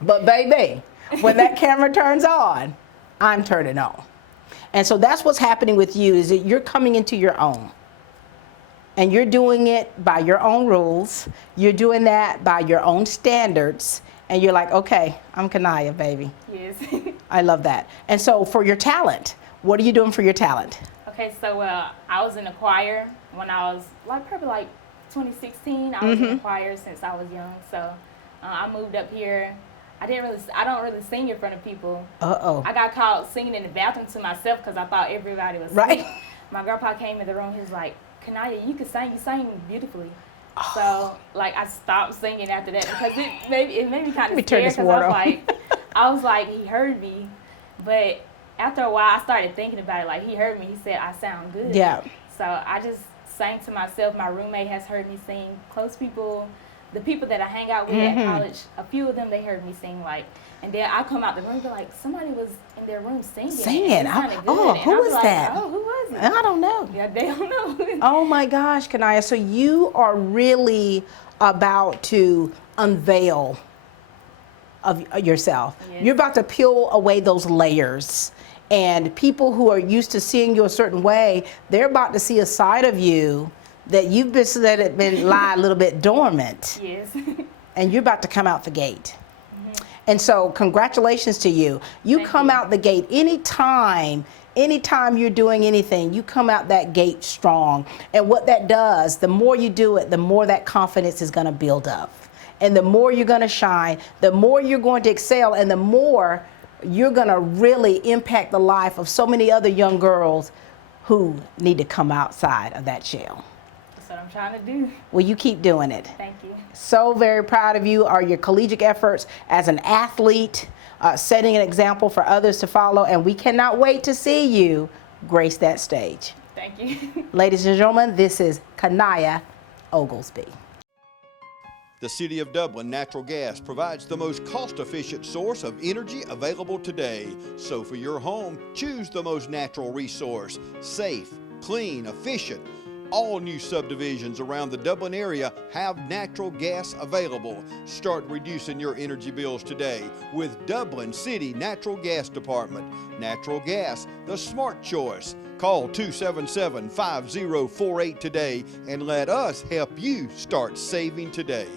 But baby, when that camera turns on, I'm turning on. And so that's what's happening with you, is that you're coming into your own. And you're doing it by your own rules. You're doing that by your own standards. And you're like, okay, I'm Kanaya, baby. Yes. I love that. And so for your talent, what are you doing for your talent? Okay, so I was in the choir when I was probably 2016. I was in the choir since I was young. So I moved up here. I don't really sing in front of people. I got caught singing in the bathroom to myself because I thought everybody was singing. My grandpa came in the room. He was like, Kanaya, you can sing. You sing beautifully. So I stopped singing after that because it made me kind of scared, because I was like, he heard me. But after a while, I started thinking about it. Like, he heard me. He said I sound good. Yeah. So I just sang to myself. My roommate has heard me sing. Close people. The people that I hang out with at college, a few of them, they heard me sing, and then I come out the room, they're like, somebody was in their room singing. Who was that? Oh, who was it? I don't know. Yeah, they don't know. Oh my gosh, Kanaya, so you are really about to unveil of yourself. Yes. You're about to peel away those layers. And people who are used to seeing you a certain way, they're about to see a side of you that you've been lie a little bit dormant. Yes. And you're about to come out the gate. And so congratulations to you. You come out the gate anytime you're doing anything, you come out that gate strong. And what that does, the more you do it, the more that confidence is going to build up. And the more you're going to shine, the more you're going to excel, and the more you're going to really impact the life of so many other young girls who need to come outside of that shell. That's what I'm trying to do. Well, you keep doing it. Thank you. So very proud of you, are your collegiate efforts as an athlete, setting an example for others to follow, and we cannot wait to see you grace that stage. Thank you. Ladies and gentlemen, this is Kanaya Oglesby. The City of Dublin Natural Gas provides the most cost-efficient source of energy available today. So for your home, choose the most natural resource, safe, clean, efficient. All new subdivisions around the Dublin area have natural gas available. Start reducing your energy bills today with Dublin City Natural Gas Department. Natural gas, the smart choice. Call 277-5048 today and let us help you start saving today.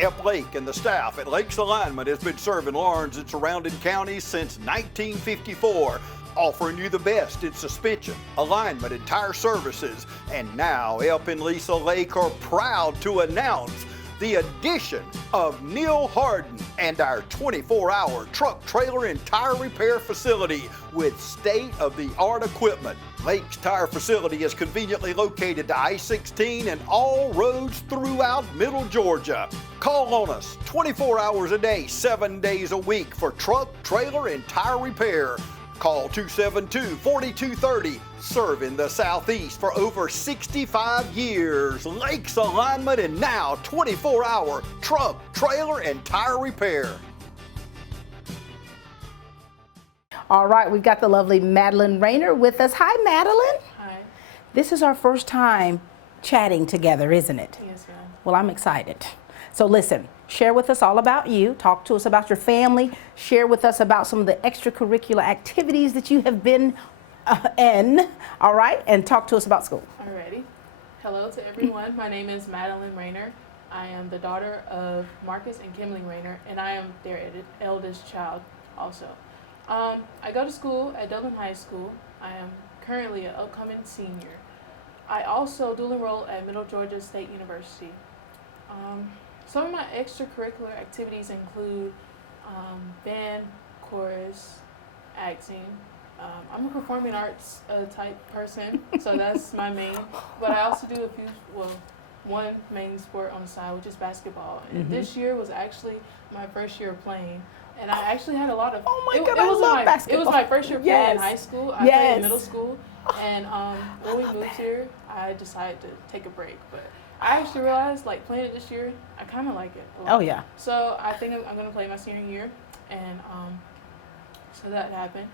F. Lake and the staff at Lakes Alignment has been serving Lawrence and surrounding counties since 1954, offering you the best in suspension, alignment, and tire services. And now Elp and Lisa Lake are proud to announce the addition of Neil Harden and our 24-hour truck, trailer, and tire repair facility with state-of-the-art equipment. Lake's Tire Facility is conveniently located to I-16 and all roads throughout Middle Georgia. Call on us 24 hours a day, 7 days a week for truck, trailer, and tire repair. Call 272-4230, serving the Southeast for over 65 years. Lakes Alignment, and now 24-hour truck, trailer, and tire repair. All right, we've got the lovely Madeline Rayner with us. Hi, Madeline. Hi. This is our first time chatting together, isn't it? Yes, ma'am. Well, I'm excited. So listen, share with us all about you. Talk to us about your family. Share with us about some of the extracurricular activities that you have been in, all right? And talk to us about school. Alrighty. Hello to everyone. My name is Madeline Rayner. I am the daughter of Marcus and Kimberly Rayner, and I am their eldest child also. I go to school at Dublin High School. I am currently an upcoming senior. I also dual enroll at Middle Georgia State University. Some of my extracurricular activities include band, chorus, acting. I'm a performing arts type person, so that's my main. But I also do one main sport on the side, which is basketball. And this year was actually my first year playing. And I actually had a lot of. Oh my God, I love basketball. It was my first year playing in high school. I played in middle school. And when we moved here, I decided to take a break. But I actually realized, like, playing it this year, I kind of like it a lot. Oh, yeah. So I think I'm going to play my senior year. And so that happened.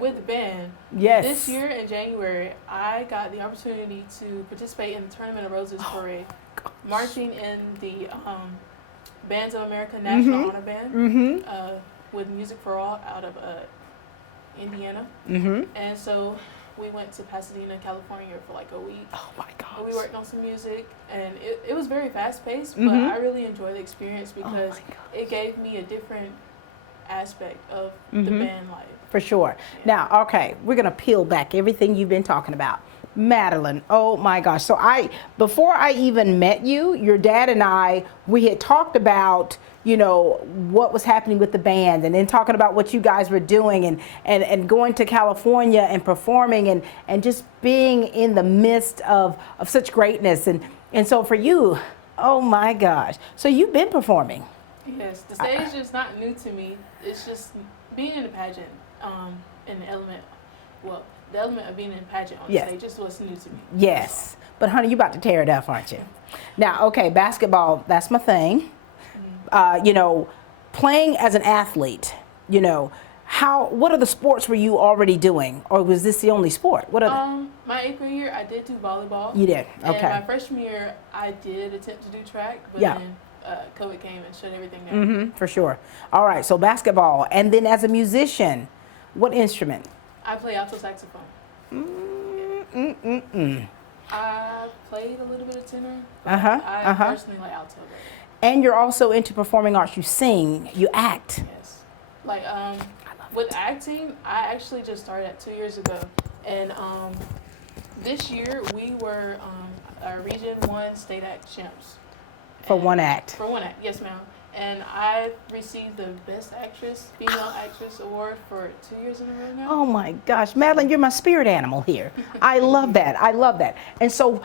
With the band, this year in January, I got the opportunity to participate in the Tournament of Roses parade, marching in the Bands of America National Honor Band with Music for All out of Indiana. And so we went to Pasadena, California for like a week. Oh my gosh. We worked on some music, and it was very fast-paced, but I really enjoyed the experience because it gave me a different aspect of the band life. For sure. Now, okay, we're going to peel back everything you've been talking about. Madeline, oh my gosh. So before I even met you, your dad and I, we had talked about, you know, what was happening with the band, and then talking about what you guys were doing, and going to California and performing and just being in the midst of such greatness. And so for you, oh my gosh. So you've been performing. Yes, the stage is not new to me. It's just being in the pageant, in the element, the element of being in the pageant on the stage is what's new to me. Yes. But honey, you about to tear it up, aren't you? Now, okay, basketball, that's my thing. You know, playing as an athlete, you know, what are the sports were you already doing? Or was this the only sport? What are my 8th grade year, I did do volleyball. You did? Okay. And my freshman year, I did attempt to do track, but then COVID came and shut everything down. For sure. All right, so basketball. And then as a musician, what instrument? I play alto saxophone. I played a little bit of tenor. I personally like alto. And you're also into performing arts. You sing, you act. Yes. Like with acting, I actually just started 2 years ago. And this year we were our Region 1 State Act champs. For one act. For one act, yes ma'am. And I received the Best Actress, Female Actress Award for 2 years in a row now. Oh my gosh, Madeline, you're my spirit animal here. I love that. I love that. And so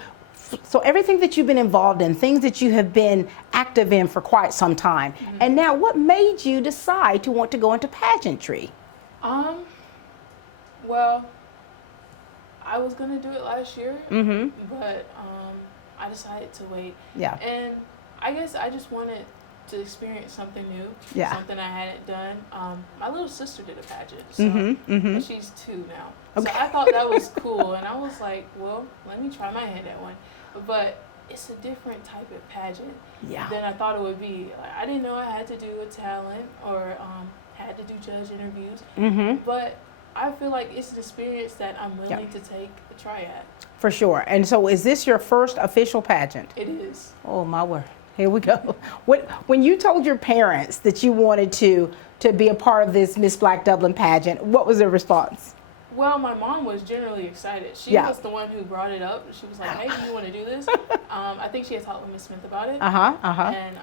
everything that you've been involved in, things that you have been active in for quite some time. And now, what made you decide to want to go into pageantry? Well, I was gonna do it last year, but I decided to wait. Yeah. And I guess I just wanted to experience something new, something I hadn't done. My little sister did a pageant, so and she's 2 now. Okay. So I thought that was cool, and I was like, well, let me try my hand at one. But it's a different type of pageant than I thought it would be. Like, I didn't know I had to do a talent or had to do judge interviews, but I feel like it's an experience that I'm willing to take a try at. For sure. And so is this your first official pageant? It is. Oh my word. Here we go. When you told your parents that you wanted to be a part of this Miss Black Dublin pageant, what was their response? Well, my mom was generally excited. She was the one who brought it up. She was like, hey, do you want to do this? I think she had talked with Miss Smith about it. And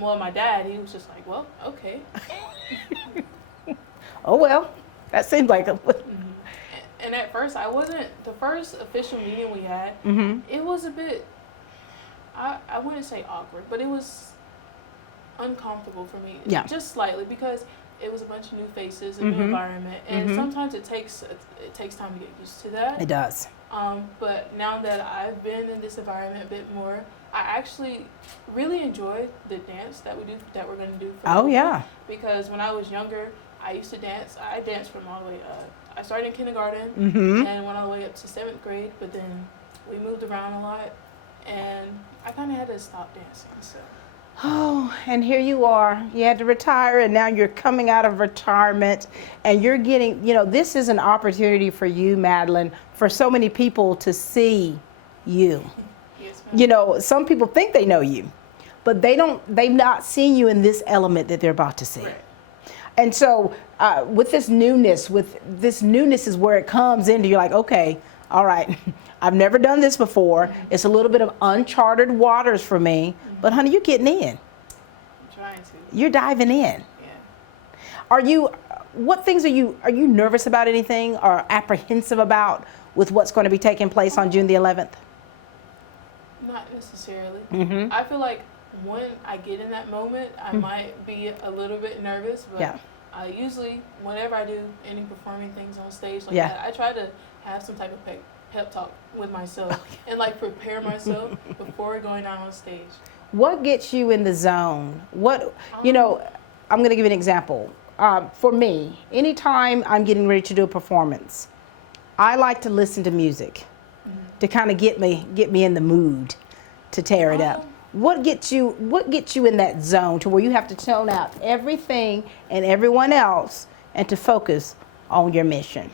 well, my dad, he was just like, well, okay. Oh, well, that seems like a... And at first, the first official meeting we had, it was a bit, I wouldn't say awkward, but it was uncomfortable for me. Just slightly, because it was a bunch of new faces, a new environment, and sometimes it takes time to get used to that. It does. But now that I've been in this environment a bit more, I actually really enjoy the dance that we're going to do. Because when I was younger, I used to dance. I danced from all the way up. I started in kindergarten and went all the way up to 7th grade, but then we moved around a lot, and I kind of had to stop dancing. So. Oh, and here you are. You had to retire, and now you're coming out of retirement, and you're getting, you know, this is an opportunity for you, Madeline, for so many people to see you. Yes, ma'am. You know, some people think they know you, but they've not seen you in this element that they're about to see. Right. And so with this newness is where it comes into, you're like, okay, all right, I've never done this before. It's a little bit of uncharted waters for me, but honey, you're getting in. I'm trying to. You're diving in. Yeah. What things are you nervous about anything or apprehensive about with what's going to be taking place on June the 11th? Not necessarily. Mm-hmm. I feel like when I get in that moment, I might be a little bit nervous, but usually whenever I do any performing things on stage like that, I try to have some type of pep talk with myself and like prepare myself before going out on stage. What gets you in the zone? I'm going to give you an example. For me, anytime I'm getting ready to do a performance, I like to listen to music to kind of get me in the mood to tear it up. What gets you in that zone to where you have to tone out everything and everyone else and to focus on your mission?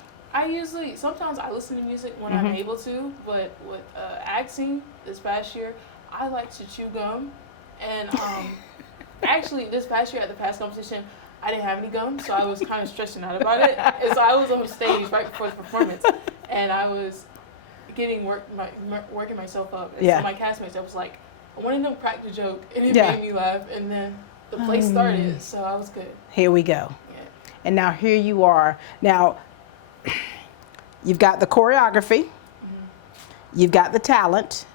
Sometimes I listen to music when I'm able to, but with acting this past year, I like to chew gum. And actually, this past year at the past competition, I didn't have any gum, so I was kind of stressing out about it. And so I was on stage right before the performance, and I was working myself up. And so my castmates, I was like, I wanted to crack the joke, and it made me laugh, and then the play started, so I was good. Here we go. Yeah. And now here you are. Now, you've got the choreography, you've got the talent.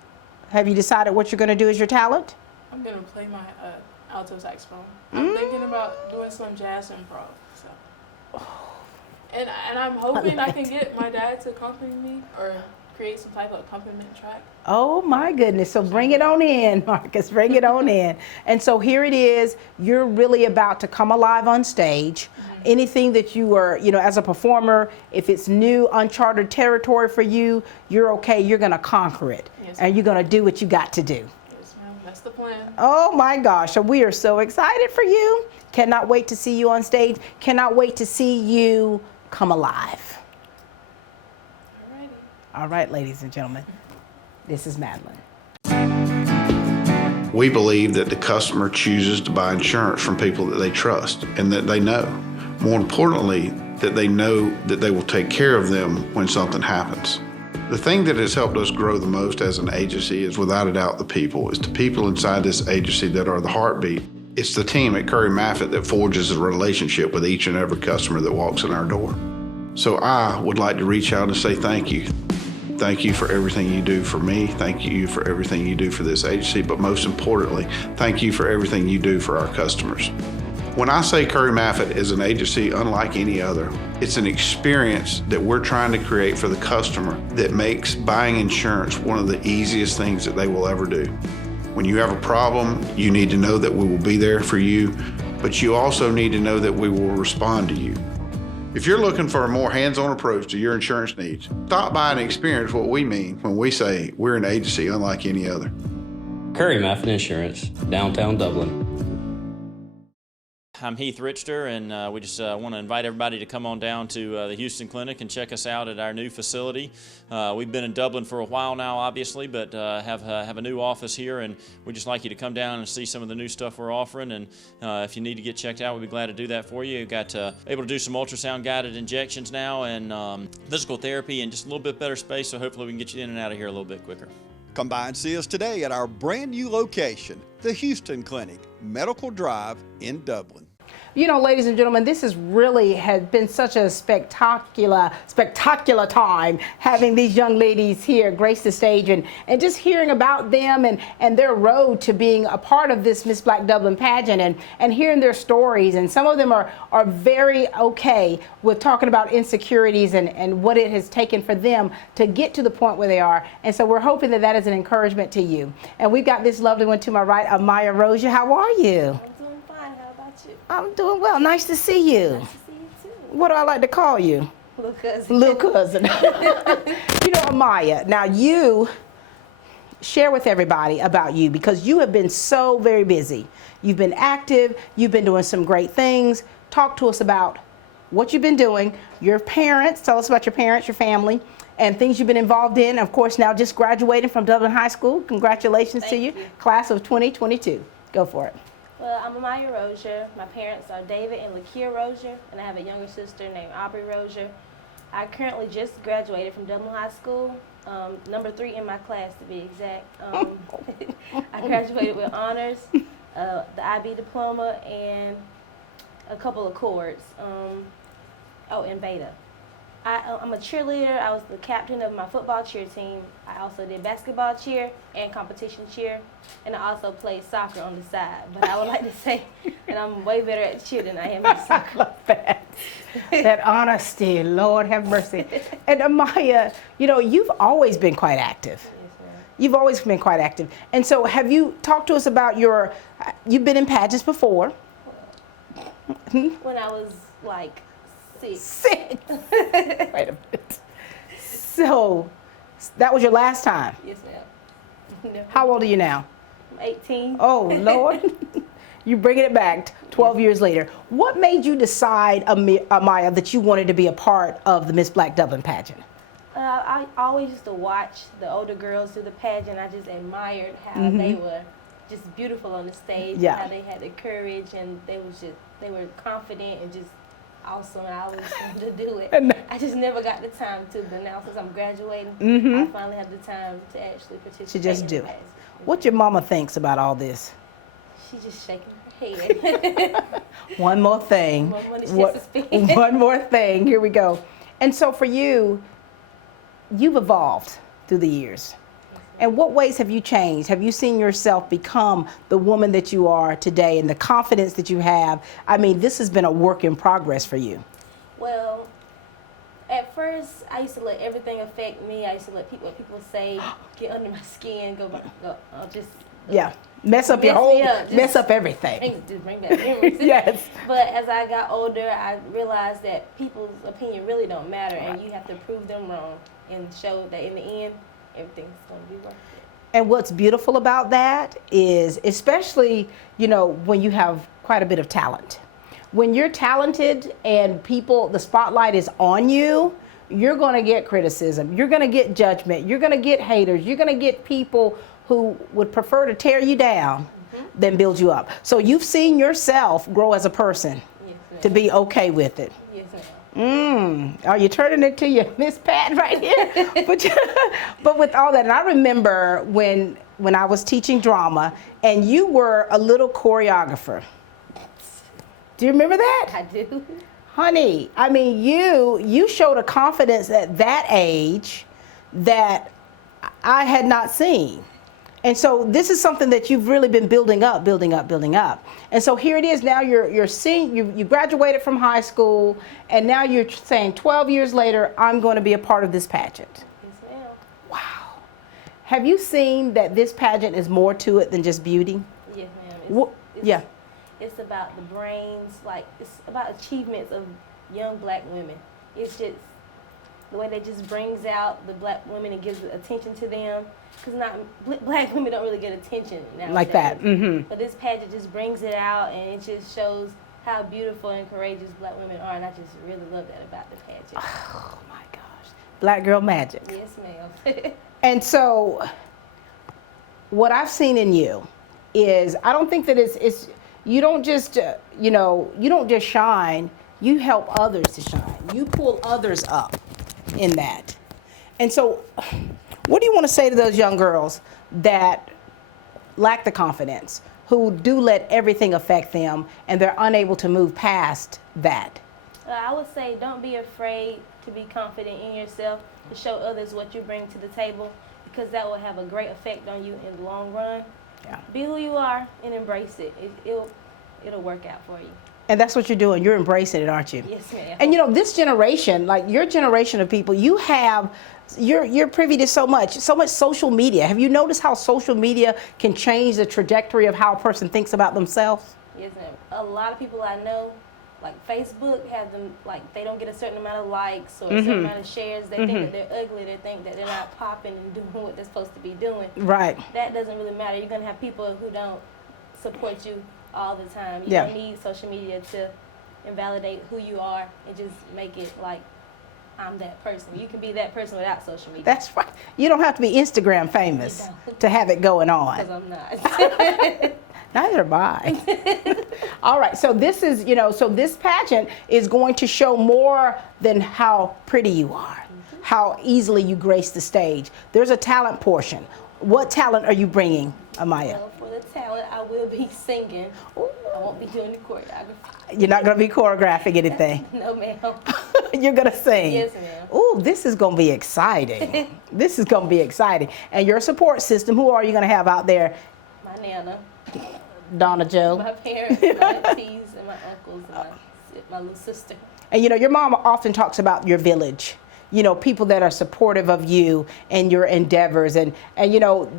Have you decided what you're going to do as your talent? I'm going to play my alto saxophone. I'm thinking about doing some jazz improv. So. And I'm hoping I can get my dad to accompany me or create some type of accompaniment track. Oh my goodness. So bring it on in, Marcus. Bring it on in. And so here it is. You're really about to come alive on stage. Anything that you are, as a performer, if it's new, uncharted territory for you, you're okay. You're going to conquer it. Yes, and you're going to do what you got to do. Yes, ma'am. That's the plan. Oh my gosh. So we are so excited for you. Cannot wait to see you on stage. Cannot wait to see you come alive. All right, ladies and gentlemen, this is Madeline. We believe that the customer chooses to buy insurance from people that they trust and that they know. More importantly, that they know that they will take care of them when something happens. The thing that has helped us grow the most as an agency is without a doubt the people. It's the people inside this agency that are the heartbeat. It's the team at Curry Maffitt that forges a relationship with each and every customer that walks in our door. So I would like to reach out and say thank you. Thank you for everything you do for me. Thank you for everything you do for this agency. But most importantly, thank you for everything you do for our customers. When I say Curry Maffitt is an agency unlike any other, it's an experience that we're trying to create for the customer that makes buying insurance one of the easiest things that they will ever do. When you have a problem, you need to know that we will be there for you, but you also need to know that we will respond to you. If you're looking for a more hands-on approach to your insurance needs, stop by and experience what we mean when we say we're an agency unlike any other. Curry Maffitt Insurance, downtown Dublin. I'm Heath Richter, and we just want to invite everybody to come on down to the Houston Clinic and check us out at our new facility. We've been in Dublin for a while now, obviously, but have a new office here, and we'd just like you to come down and see some of the new stuff we're offering. And if you need to get checked out, we'd be glad to do that for you. We've got able to do some ultrasound-guided injections now and physical therapy and just a little bit better space, so hopefully we can get you in and out of here a little bit quicker. Come by and see us today at our brand new location, the Houston Clinic, Medical Drive in Dublin. Ladies and gentlemen, this has been such a spectacular time having these young ladies here grace the stage and just hearing about them and their road to being a part of this Miss Black Dublin pageant and hearing their stories. And some of them are very okay with talking about insecurities and what it has taken for them to get to the point where they are. And so we're hoping that is an encouragement to you. And we've got this lovely one to my right, Amaya Rozier. How are you? I'm doing well. Nice to see you. Nice to see you too. What do I like to call you? Little cousin. Little cousin. Amaya, now you share with everybody about you because you have been so very busy. You've been active. You've been doing some great things. Talk to us about what you've been doing, your parents. Tell us about your parents, your family, and things you've been involved in. Of course, now just graduating from Dublin High School. Congratulations to you. Class of 2022. Go for it. Well, I'm Amaya Rozier. My parents are David and Lakia Rozier, and I have a younger sister named Aubrey Rozier. I currently just graduated from Dublin High School, number 3 in my class to be exact. I graduated with honors, the IB diploma, and a couple of chords. And Beta. I'm a cheerleader. I was the captain of my football cheer team. I also did basketball cheer and competition cheer, and I also played soccer on the side. But I would like to say that I'm way better at cheer than I am at soccer. That honesty, Lord have mercy. And Amaya, you know, you've always been quite active. You've always been quite active. And so have you talked to us about you've been in pageants before? When I was like 6. Wait a minute. So that was your last time? Yes, ma'am. How old are you now? I'm 18. Oh, Lord. You're bringing it back 12 years later. What made you decide, Amaya, that you wanted to be a part of the Miss Black Dublin pageant? I always used to watch the older girls do the pageant. I just admired how they were just beautiful on the stage, Yeah. how they had the courage, and they were confident and just awesome. I always wanted to do it. I just never got the time to, but now since I'm graduating, I finally have the time to actually participate. To just in do the it. pageant. What your mama thinks about all this? She's just shaking her head. One more thing. One more thing. Here we go. And so for you, you've evolved through the years. And what ways have you changed? Have you seen yourself become the woman that you are today and the confidence that you have? I mean, this has been a work in progress for you. Well, at first, I used to let everything affect me. I used to let what people say get under my skin, Mess up your whole, mess up everything. Just bring back memories. Yes. But as I got older, I realized that people's opinion really don't matter, and you have to prove them wrong and show that in the end, everything's going to be worth it. And what's beautiful about that is, especially, you know, when you have quite a bit of talent. When you're talented and the spotlight is on you, you're going to get criticism. You're going to get judgment. You're going to get haters. You're going to get people who would prefer to tear you down than build you up. So you've seen yourself grow as a person to be okay with it. Yes, ma'am. Are you turning it to your Miss Pat right here? but with all that, and I remember when I was teaching drama, and you were a little choreographer. Do you remember that? I do. Honey, I mean, you showed a confidence at that age that I had not seen. And so this is something that you've really been building up. And so here it is now, you graduated from high school, and now you're saying 12 years later, I'm going to be a part of this pageant. Yes, ma'am. Wow. Have you seen that this pageant is more to it than just beauty? Yes, ma'am. It's It's about the brains, it's about achievements of young black women. It's just the way that just brings out the black women and gives attention to them. Because black women don't really get attention nowadays. Like that. But this pageant just brings it out, and it just shows how beautiful and courageous black women are, and I just really love that about the pageant. Oh my gosh. Black girl magic. Yes, ma'am. And so what I've seen in you is, I don't think that it's you don't just, you don't just shine, you help others to shine. You pull others up in that. And so what do you want to say to those young girls that lack the confidence, who do let everything affect them, and they're unable to move past that? I would say don't be afraid to be confident in yourself, to show others what you bring to the table, because that will have a great effect on you in the long run. Yeah. Be who you are and embrace it. It'll work out for you. And that's what you're doing. You're embracing it, aren't you? Yes, ma'am. And this generation, like your generation of people, you're privy to so much social media. Have you noticed how social media can change the trajectory of how a person thinks about themselves? Yes, ma'am. A lot of people I know, like Facebook, have them, like they don't get a certain amount of likes or a certain amount of shares. They think that they're ugly. They think that they're not popping and doing what they're supposed to be doing. Right. That doesn't really matter. You're going to have people who don't support you all the time. You don't need social media to invalidate who you are and just make it like, I'm that person. You can be that person without social media. That's right. You don't have to be Instagram famous to have it going on. Because I'm not. Neither am I. All right, so this is, so this pageant is going to show more than how pretty you are, how easily you grace the stage. There's a talent portion. What talent are you bringing, Amaya? Well, for the talent, I will be singing. won't be doing the choreography. You're not going to be choreographing anything. No, ma'am. You're going to sing. Yes, ma'am. Ooh, this is going to be exciting. This is going to be exciting. And your support system, who are you going to have out there? My nana, Donna Joe. my parents, my aunties, and my uncles, and my little sister. And you know, your mom often talks about your village. You know, people that are supportive of you and your endeavors. And you know,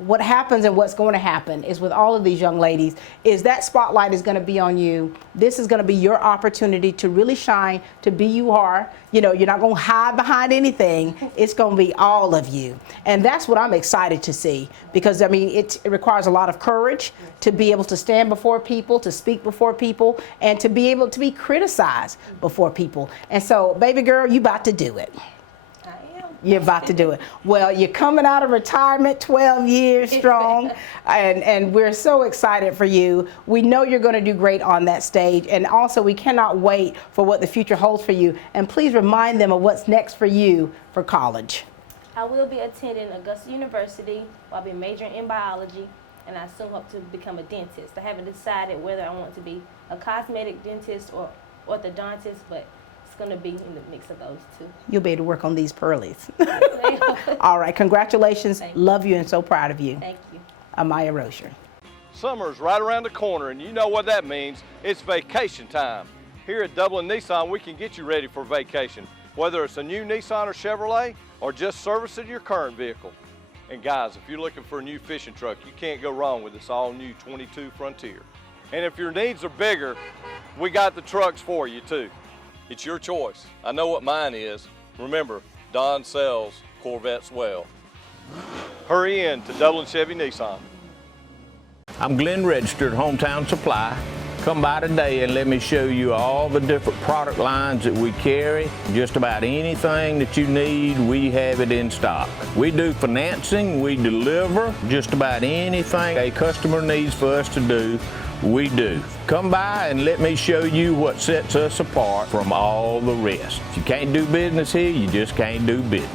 what happens and what's going to happen is with all of these young ladies is that spotlight is going to be on you. This is going to be your opportunity to really shine, to be you are. You know, you're not going to hide behind anything. It's going to be all of you. And that's what I'm excited to see, because I mean, it requires a lot of courage to be able to stand before people, to speak before people, and to be able to be criticized before people. And so, baby girl, you about to do it. You're about to do it. Well, you're coming out of retirement 12 years strong, and we're so excited for you. We know you're going to do great on that stage, and also we cannot wait for what the future holds for you. And please remind them of what's next for you for college. I will be attending Augusta University. I'll be majoring in biology, and I soon hope to become a dentist. I haven't decided whether I want to be a cosmetic dentist or orthodontist, but going to be in the mix of those two. You'll be able to work on these pearlies. All right, congratulations. Love you and so proud of you. Thank you. Amaya Rozier. Summer's right around the corner, and you know what that means. It's vacation time. Here at Dublin Nissan, we can get you ready for vacation, whether it's a new Nissan or Chevrolet or just servicing your current vehicle. And guys, if you're looking for a new fishing truck, you can't go wrong with this all-new 22 Frontier. And if your needs are bigger, we got the trucks for you too. It's your choice. I know what mine is. Remember, Don sells Corvettes well. Hurry in to Dublin Chevy Nissan. I'm Glenn Registered, Hometown Supply. Come by today and let me show you all the different product lines that we carry. Just about anything that you need, we have it in stock. We do financing, we deliver just about anything a customer needs for us to do, we do. Come by and let me show you what sets us apart from all the rest. If you can't do business here, you just can't do business.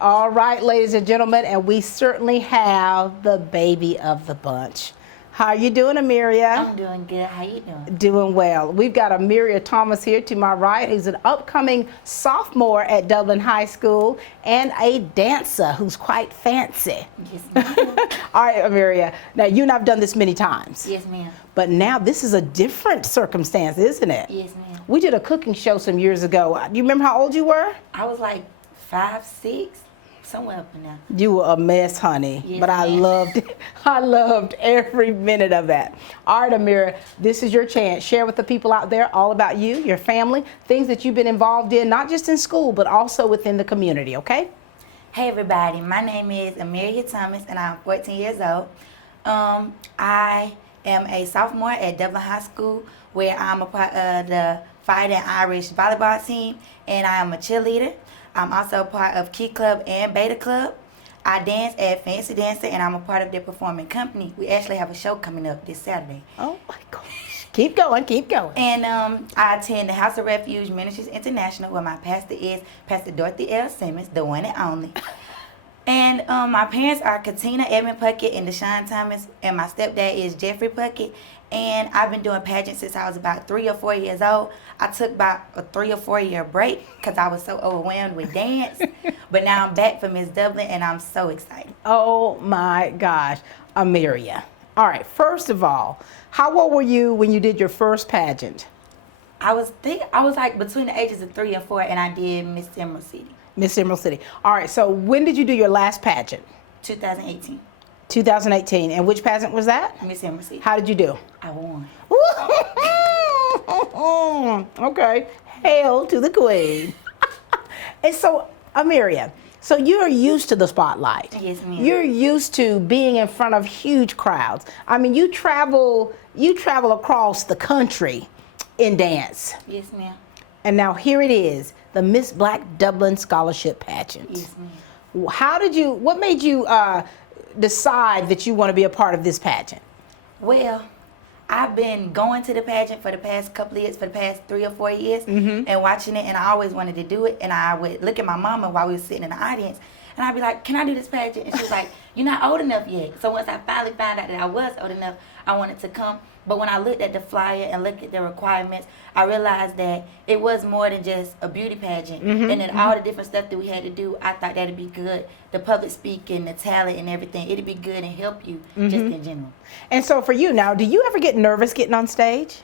All right, ladies and gentlemen, and we certainly have the baby of the bunch. How are you doing, Amiria? I'm doing good. How you doing? Doing well. We've got Amiria Thomas here to my right, who's an upcoming sophomore at Dublin High School and a dancer who's quite fancy. Yes, ma'am. All right, Amiria. Now, you and I've done this many times. Yes, ma'am. But now this is a different circumstance, isn't it? Yes, ma'am. We did a cooking show some years ago. Do you remember how old you were? I was like 5, 6. Somewhere up in there. You were a mess, honey, yes, but I loved it. I loved every minute of that. All right, Amira, this is your chance. Share with the people out there all about you, your family, things that you've been involved in, not just in school, but also within the community, okay? Hey, everybody. My name is Amiria Thomas, and I'm 14 years old. I am a sophomore at Dublin High School, where I'm a part of the Fighting Irish volleyball team, and I am a cheerleader. I'm also a part of Key Club and Beta Club. I dance at Fancy Dancer, and I'm a part of their performing company. We actually have a show coming up this Saturday. Oh my gosh. Keep going, keep going. And I attend the House of Refuge Ministries International, where my pastor is Pastor Dorothy L. Simmons, the one and only. And my parents are Katina Edmund Puckett and Deshaun Thomas, and my stepdad is Jeffrey Puckett. And I've been doing pageants since I was about 3 or 4 years old. I took about a 3 or 4 year break because I was so overwhelmed with dance. But now I'm back for Miss Dublin, and I'm so excited. Oh my gosh, Amiria. All right, first of all, how old were you when you did your first pageant? I was like between the ages of 3 and 4, and I did Miss Emerald City. Miss Emerald City. All right, so when did you do your last pageant? 2018. 2018. And which pageant was that? Miss Emerald City. How did you do? I won. Okay. Hail to the queen. And so, Amiria, so you're used to the spotlight. Yes, ma'am. You're used to being in front of huge crowds. I mean, you travel across the country in dance. Yes, ma'am. And now here it is, the Miss Black Dublin Scholarship Pageant. Yes, ma'am. What made you decide that you want to be a part of this pageant? Well, I've been going to the pageant for the past couple of years, for the past 3 or 4 years, Mm-hmm. and watching it, and I always wanted to do it. And I would look at my mama while we were sitting in the audience, and I'd be like, "Can I do this pageant?" And she was like, "You're not old enough yet." So once I finally found out that I was old enough, I wanted to come. But when I looked at the flyer and looked at the requirements, I realized that it was more than just a beauty pageant. Mhm, And then all the different stuff that we had to do, I thought that'd be good. The public speaking, the talent and everything, it'd be good and help you just in general. And so for you now, do you ever get nervous getting on stage?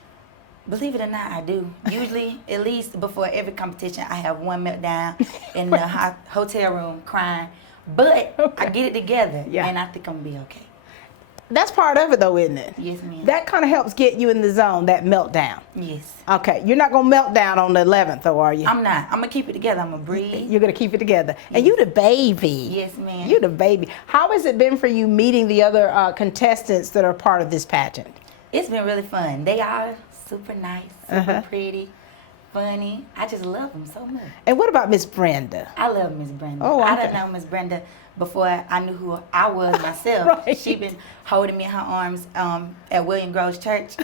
Believe it or not, I do. Usually, at least before every competition, I have one meltdown in the hotel room crying. But I get it together, and I think I'm going to be okay. That's part of it though, isn't it? Yes, ma'am. That kind of helps get you in the zone, that meltdown. Yes. Okay, you're not going to melt down on the 11th, though, are you? I'm not. I'm going to keep it together. I'm going to breathe. You're going to keep it together. And you the baby. Yes, ma'am. You the baby. How has it been for you meeting the other contestants that are part of this pageant? It's been really fun. They are super nice, super pretty, funny. I just love them so much. And what about Miss Brenda? I love Miss Brenda. Oh, I okay. done know Miss Brenda before I knew who I was myself. Right. She been holding me in her arms at William Groves Church.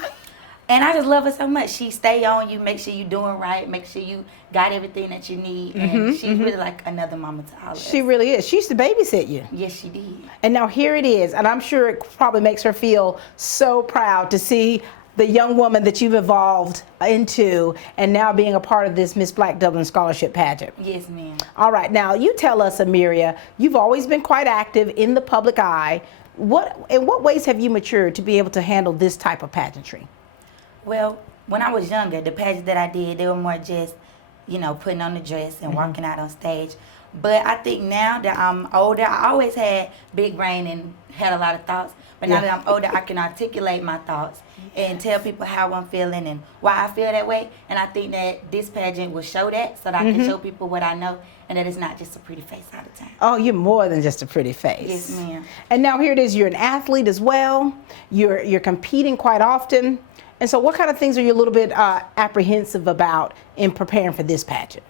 And I just love her so much. She stay on you, make sure you doing right, make sure you got everything that you need. And she's really like another mama to all of us. She really is. She used to babysit you. Yes, she did. And now here it is. And I'm sure it probably makes her feel so proud to see the young woman that you've evolved into and now being a part of this Miss Black Dublin Scholarship Pageant. Yes, ma'am. All right, now you tell us, Amiria, you've always been quite active in the public eye. In what ways have you matured to be able to handle this type of pageantry? Well, when I was younger, the pageants that I did, they were more just, putting on the dress and walking out on stage. But I think now that I'm older, I always had big brain and had a lot of thoughts. But now that I'm older, I can articulate my thoughts and tell people how I'm feeling and why I feel that way. And I think that this pageant will show that so that I can show people what I know and that it's not just a pretty face all the time. Oh, you're more than just a pretty face. Yes, ma'am. And now here it is, you're an athlete as well. You're competing quite often. And so what kind of things are you a little bit apprehensive about in preparing for this pageant?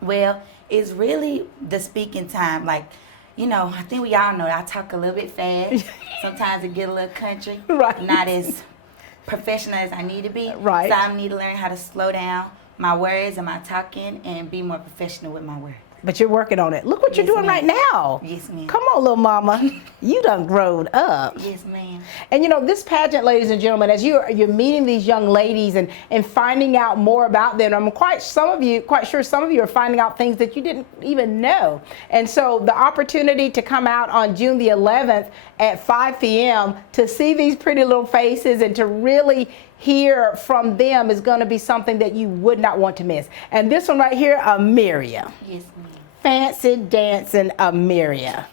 Well, it's really the speaking time. Like, I think we all know that I talk a little bit fast. Sometimes it get a little country. Right. Not as professional as I need to be. Right. So I need to learn how to slow down my words and my talking and be more professional with my words. But you're working on it. Look what you're doing right now. Yes, ma'am. Come on, little mama. You done grown up. Yes, ma'am. And this pageant, ladies and gentlemen, as you're meeting these young ladies and finding out more about them, I'm quite sure some of you are finding out things that you didn't even know. And so the opportunity to come out on June the 11th at 5 p.m. to see these pretty little faces and to really hear from them is going to be something that you would not want to miss. And this one right here, Amiria. Yes, ma'am. Fancy dancing Amiria.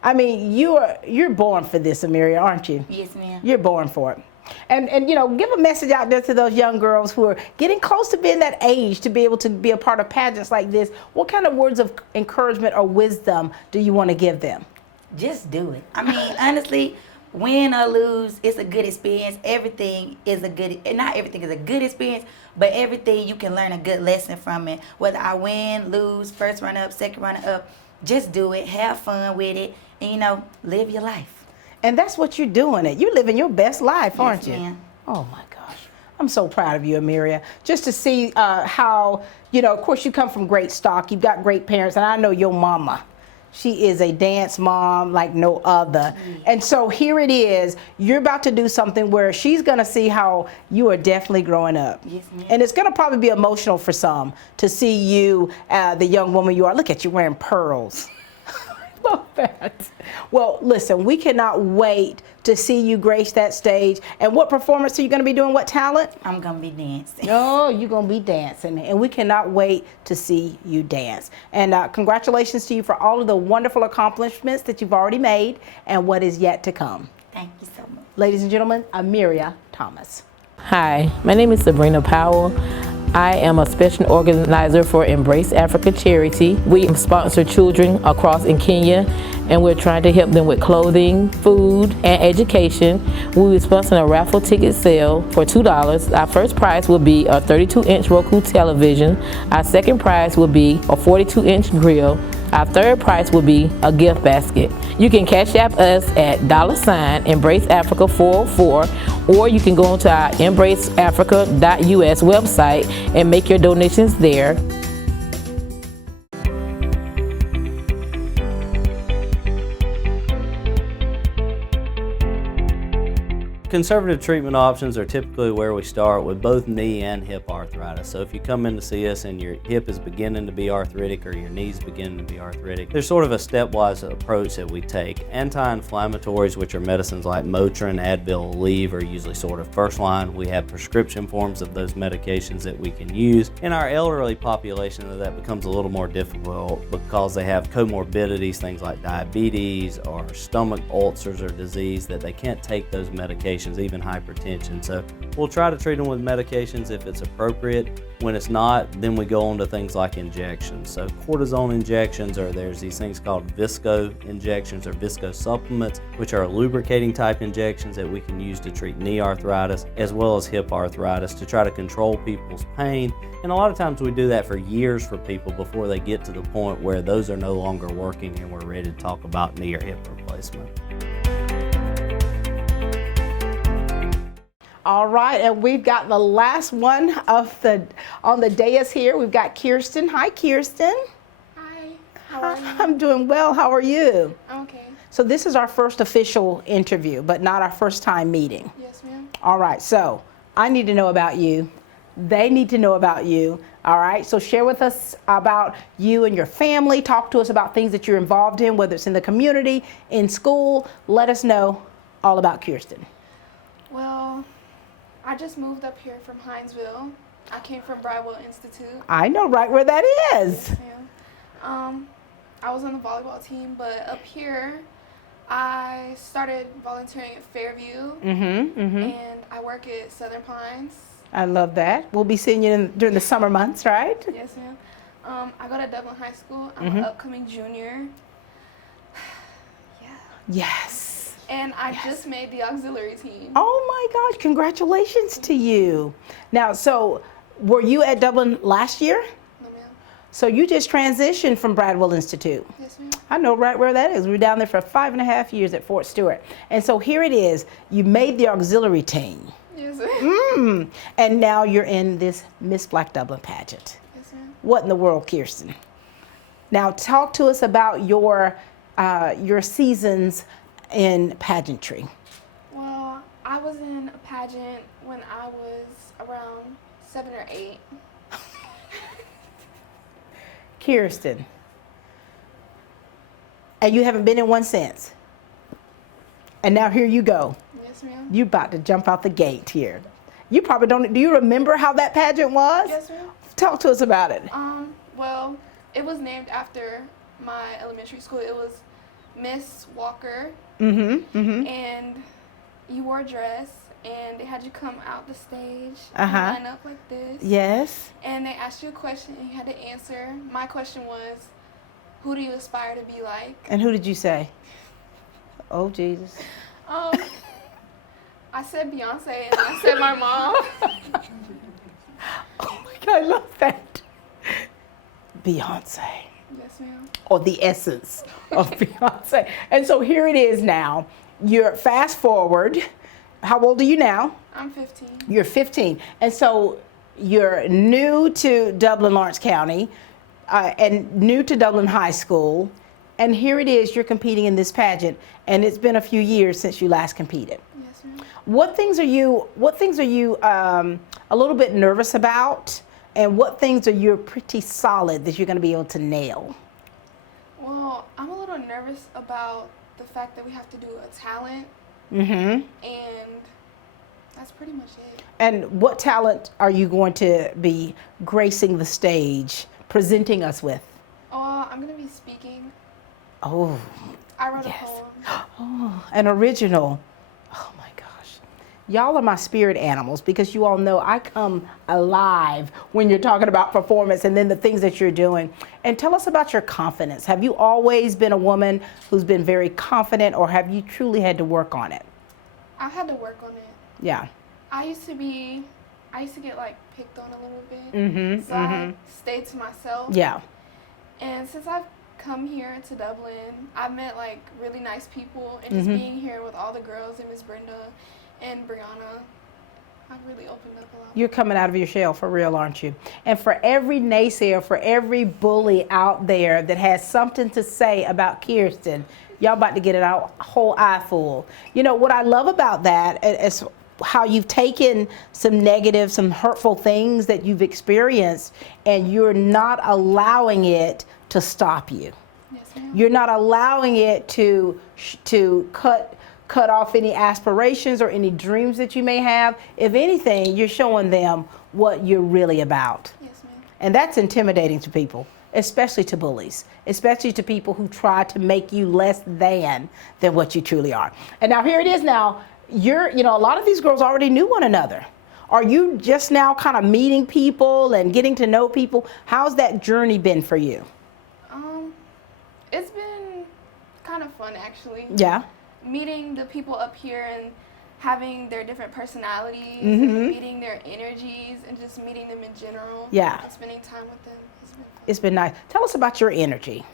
I mean, you're born for this, Amiria, aren't you? Yes, ma'am. You're born for it. And give a message out there to those young girls who are getting close to being that age to be able to be a part of pageants like this. What kind of words of encouragement or wisdom do you want to give them? Just do it. I mean, honestly, win or lose, it's a good experience. Everything is not everything is a good experience, but everything you can learn a good lesson from it. Whether I win, lose, first runner up, second runner up, just do it, have fun with it, and live your life. And that's what you're doing. You're living your best life, aren't you? Ma'am. Oh my gosh. I'm so proud of you, Amiria. Just to see how, of course you come from great stock. You've got great parents, and I know your mama. She is a dance mom like no other. And so here it is. You're about to do something where she's going to see how you are definitely growing up. Yes, ma'am. And it's going to probably be emotional for some to see you, the young woman you are. Look at you wearing pearls. I love that. Well, listen, we cannot wait to see you grace that stage. And what performance are you going to be doing? What talent? I'm going to be dancing. Oh, you're going to be dancing. And we cannot wait to see you dance. And congratulations to you for all of the wonderful accomplishments that you've already made and what is yet to come. Thank you so much. Ladies and gentlemen, Amiria Thomas. Hi, my name is Sabrina Powell. I am a special organizer for Embrace Africa Charity. We sponsor children across in Kenya, and we're trying to help them with clothing, food, and education. We will sponsor a raffle ticket sale for $2. Our first prize will be a 32-inch Roku television. Our second prize will be a 42-inch grill. Our third prize will be a gift basket. You can Cash App us at $EmbraceAfrica404, or you can go onto our EmbraceAfrica.us website and make your donations there. Conservative treatment options are typically where we start with both knee and hip arthritis. So if you come in to see us and your hip is beginning to be arthritic or your knee's beginning to be arthritic, there's sort of a stepwise approach that we take. Anti-inflammatories, which are medicines like Motrin, Advil, Aleve, are usually sort of first line. We have prescription forms of those medications that we can use. In our elderly population, that becomes a little more difficult because they have comorbidities, things like diabetes or stomach ulcers or disease, that they can't take those medications, even hypertension. So we'll try to treat them with medications if it's appropriate. When it's not, then we go on to things like injections. So cortisone injections, or there's these things called visco injections or visco supplements, which are lubricating type injections that we can use to treat knee arthritis as well as hip arthritis to try to control people's pain. And a lot of times we do that for years for people before they get to the point where those are no longer working and we're ready to talk about knee or hip replacement. All right, and we've got the last one on the dais here. We've got Kirsten. Hi, Kirsten. Hi, how are you? I'm doing well. How are you? I'm okay. So this is our first official interview, but not our first time meeting. Yes, ma'am. All right, so I need to know about you. They need to know about you. All right, so share with us about you and your family. Talk to us about things that you're involved in, whether it's in the community, in school. Let us know all about Kirsten. Well, I just moved up here from Hinesville. I came from Bradwell Institute. I know right where that is. Yes, ma'am. I was on the volleyball team, but up here, I started volunteering at Fairview, and I work at Southern Pines. I love that. We'll be seeing you during the summer months, right? Yes, ma'am. I go to Dublin High School. I'm an upcoming junior. Yes. And I just made the auxiliary team. Oh my gosh, congratulations to you. Now, so were you at Dublin last year? No, ma'am. So you just transitioned from Bradwell Institute. Yes, ma'am. I know right where that is. We were down there for 5.5 years at Fort Stewart. And so here it is. You made the auxiliary team. Yes, ma'am. And now you're in this Miss Black Dublin pageant. Yes, ma'am. What in the world, Kirsten? Now talk to us about your seasons in pageantry. Well, I was in a pageant when I was around 7 or 8. Kirsten. And you haven't been in one since? And now here you go. Yes, ma'am. You about to jump out the gate here. You probably don't, do you remember how that pageant was? Yes, ma'am. Talk to us about it. Well, it was named after my elementary school. It was Miss Walker. And you wore a dress, and they had you come out the stage and line up like this. Yes. And they asked you a question, and you had to answer. My question was, who do you aspire to be like? And who did you say? Oh, Jesus. I said Beyonce, and I said my mom. Oh my God, I love that. Beyonce. Yes, ma'am. Or the essence of Beyonce. And so here it is now. You're fast forward. How old are you now? I'm 15. You're 15. And so you're new to Dublin, Lawrence County, and new to Dublin High School. And here it is, you're competing in this pageant. And it's been a few years since you last competed. Yes, ma'am. What things are you a little bit nervous about? And what things are you pretty solid that you're going to be able to nail? Well, I'm a little nervous about the fact that we have to do a talent. And that's pretty much it. And what talent are you going to be gracing the stage, presenting us with? I'm going to be speaking. Oh. I wrote a poem. Oh, an original. Oh my gosh. Y'all are my spirit animals because you all know I come alive when you're talking about performance and then the things that you're doing. And tell us about your confidence. Have you always been a woman who's been very confident, or have you truly had to work on it? I've had to work on it. Yeah. I used to get like picked on a little bit. So I stayed to myself. Yeah. And since I've come here to Dublin. I've met like really nice people, and just being here with all the girls and Miss Brenda and Brianna, I've really opened up a lot. You're coming out of your shell for real, aren't you? And for every naysayer, for every bully out there that has something to say about Kirsten, y'all about to get it a whole eye full. You know, what I love about that is how you've taken some negative, some hurtful things that you've experienced, and you're not allowing it to stop you. Yes, ma'am. You're not allowing it to cut off any aspirations or any dreams that you may have. If anything, you're showing them what you're really about. Yes, ma'am. And that's intimidating to people, especially to bullies, especially to people who try to make you less than what you truly are. And now here it is now, you know, a lot of these girls already knew one another. Are you just now kind of meeting people and getting to know people? How's that journey been for you? It's been kind of fun, actually. Yeah. Meeting the people up here and having their different personalities, and meeting their energies, and just meeting them in general. Yeah. And spending time with them has been fun. It's been nice. Tell us about your energy.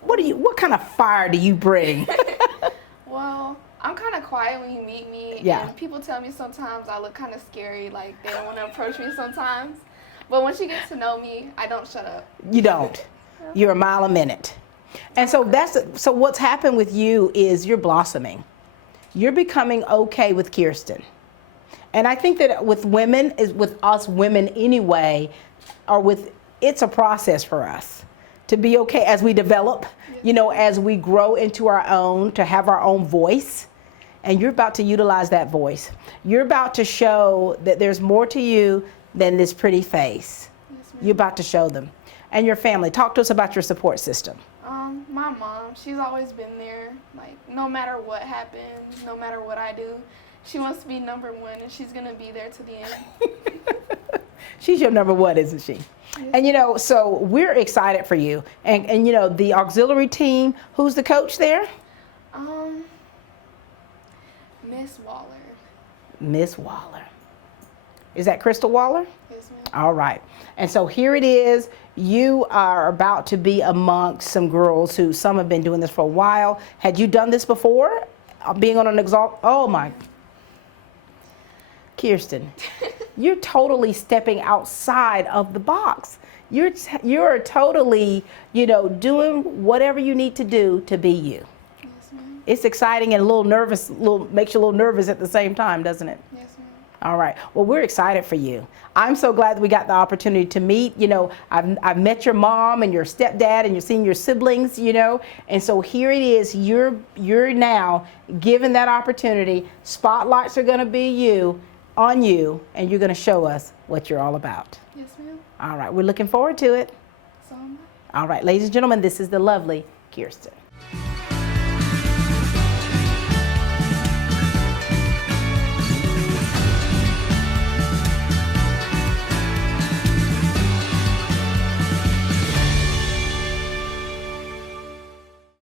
What kind of fire do you bring? Well, I'm kind of quiet when you meet me, Yeah. and people tell me sometimes I look kind of scary, like they don't want to approach me sometimes. But once you get to know me, I don't shut up. You don't. You're a mile a minute. And so so what's happened with you is you're blossoming. You're becoming okay with Kirsten. And I think that with women, with us women anyway, it's a process for us to be okay as we develop, you know, as we grow into our own, to have our own voice. And you're about to utilize that voice. You're about to show that there's more to you than this pretty face. Yes, You're about to show them. And your family. Talk to us about your support system. My mom, she's always been there. Like, no matter what happens, no matter what I do, she wants to be number one, and she's going to be there to the end. She's your number one, isn't she? Yes. And, you know, so we're excited for you. And you know, the auxiliary team, who's the coach there? Miss Waller. Miss Waller. Is that Crystal Waller? Yes, ma'am. All right. And so here it is. You are about to be amongst some girls who some have been doing this for a while. Had you done this before? Being on an oh my. Kirsten, you're totally stepping outside of the box. You're totally, you know, doing whatever you need to do to be you. Yes, ma'am. It's exciting and a little nervous, makes you a little nervous at the same time, doesn't it? Yes, ma'am. All right. Well, we're excited for you. I'm so glad that we got the opportunity to meet. You know, I've met your mom and your stepdad, and you're seeing your siblings, you know. And so here it is. You're now given that opportunity. Spotlights are going to be on you, and you're going to show us what you're all about. Yes, ma'am. All right. We're looking forward to it. So am I. All right. Ladies and gentlemen, this is the lovely Kirsten.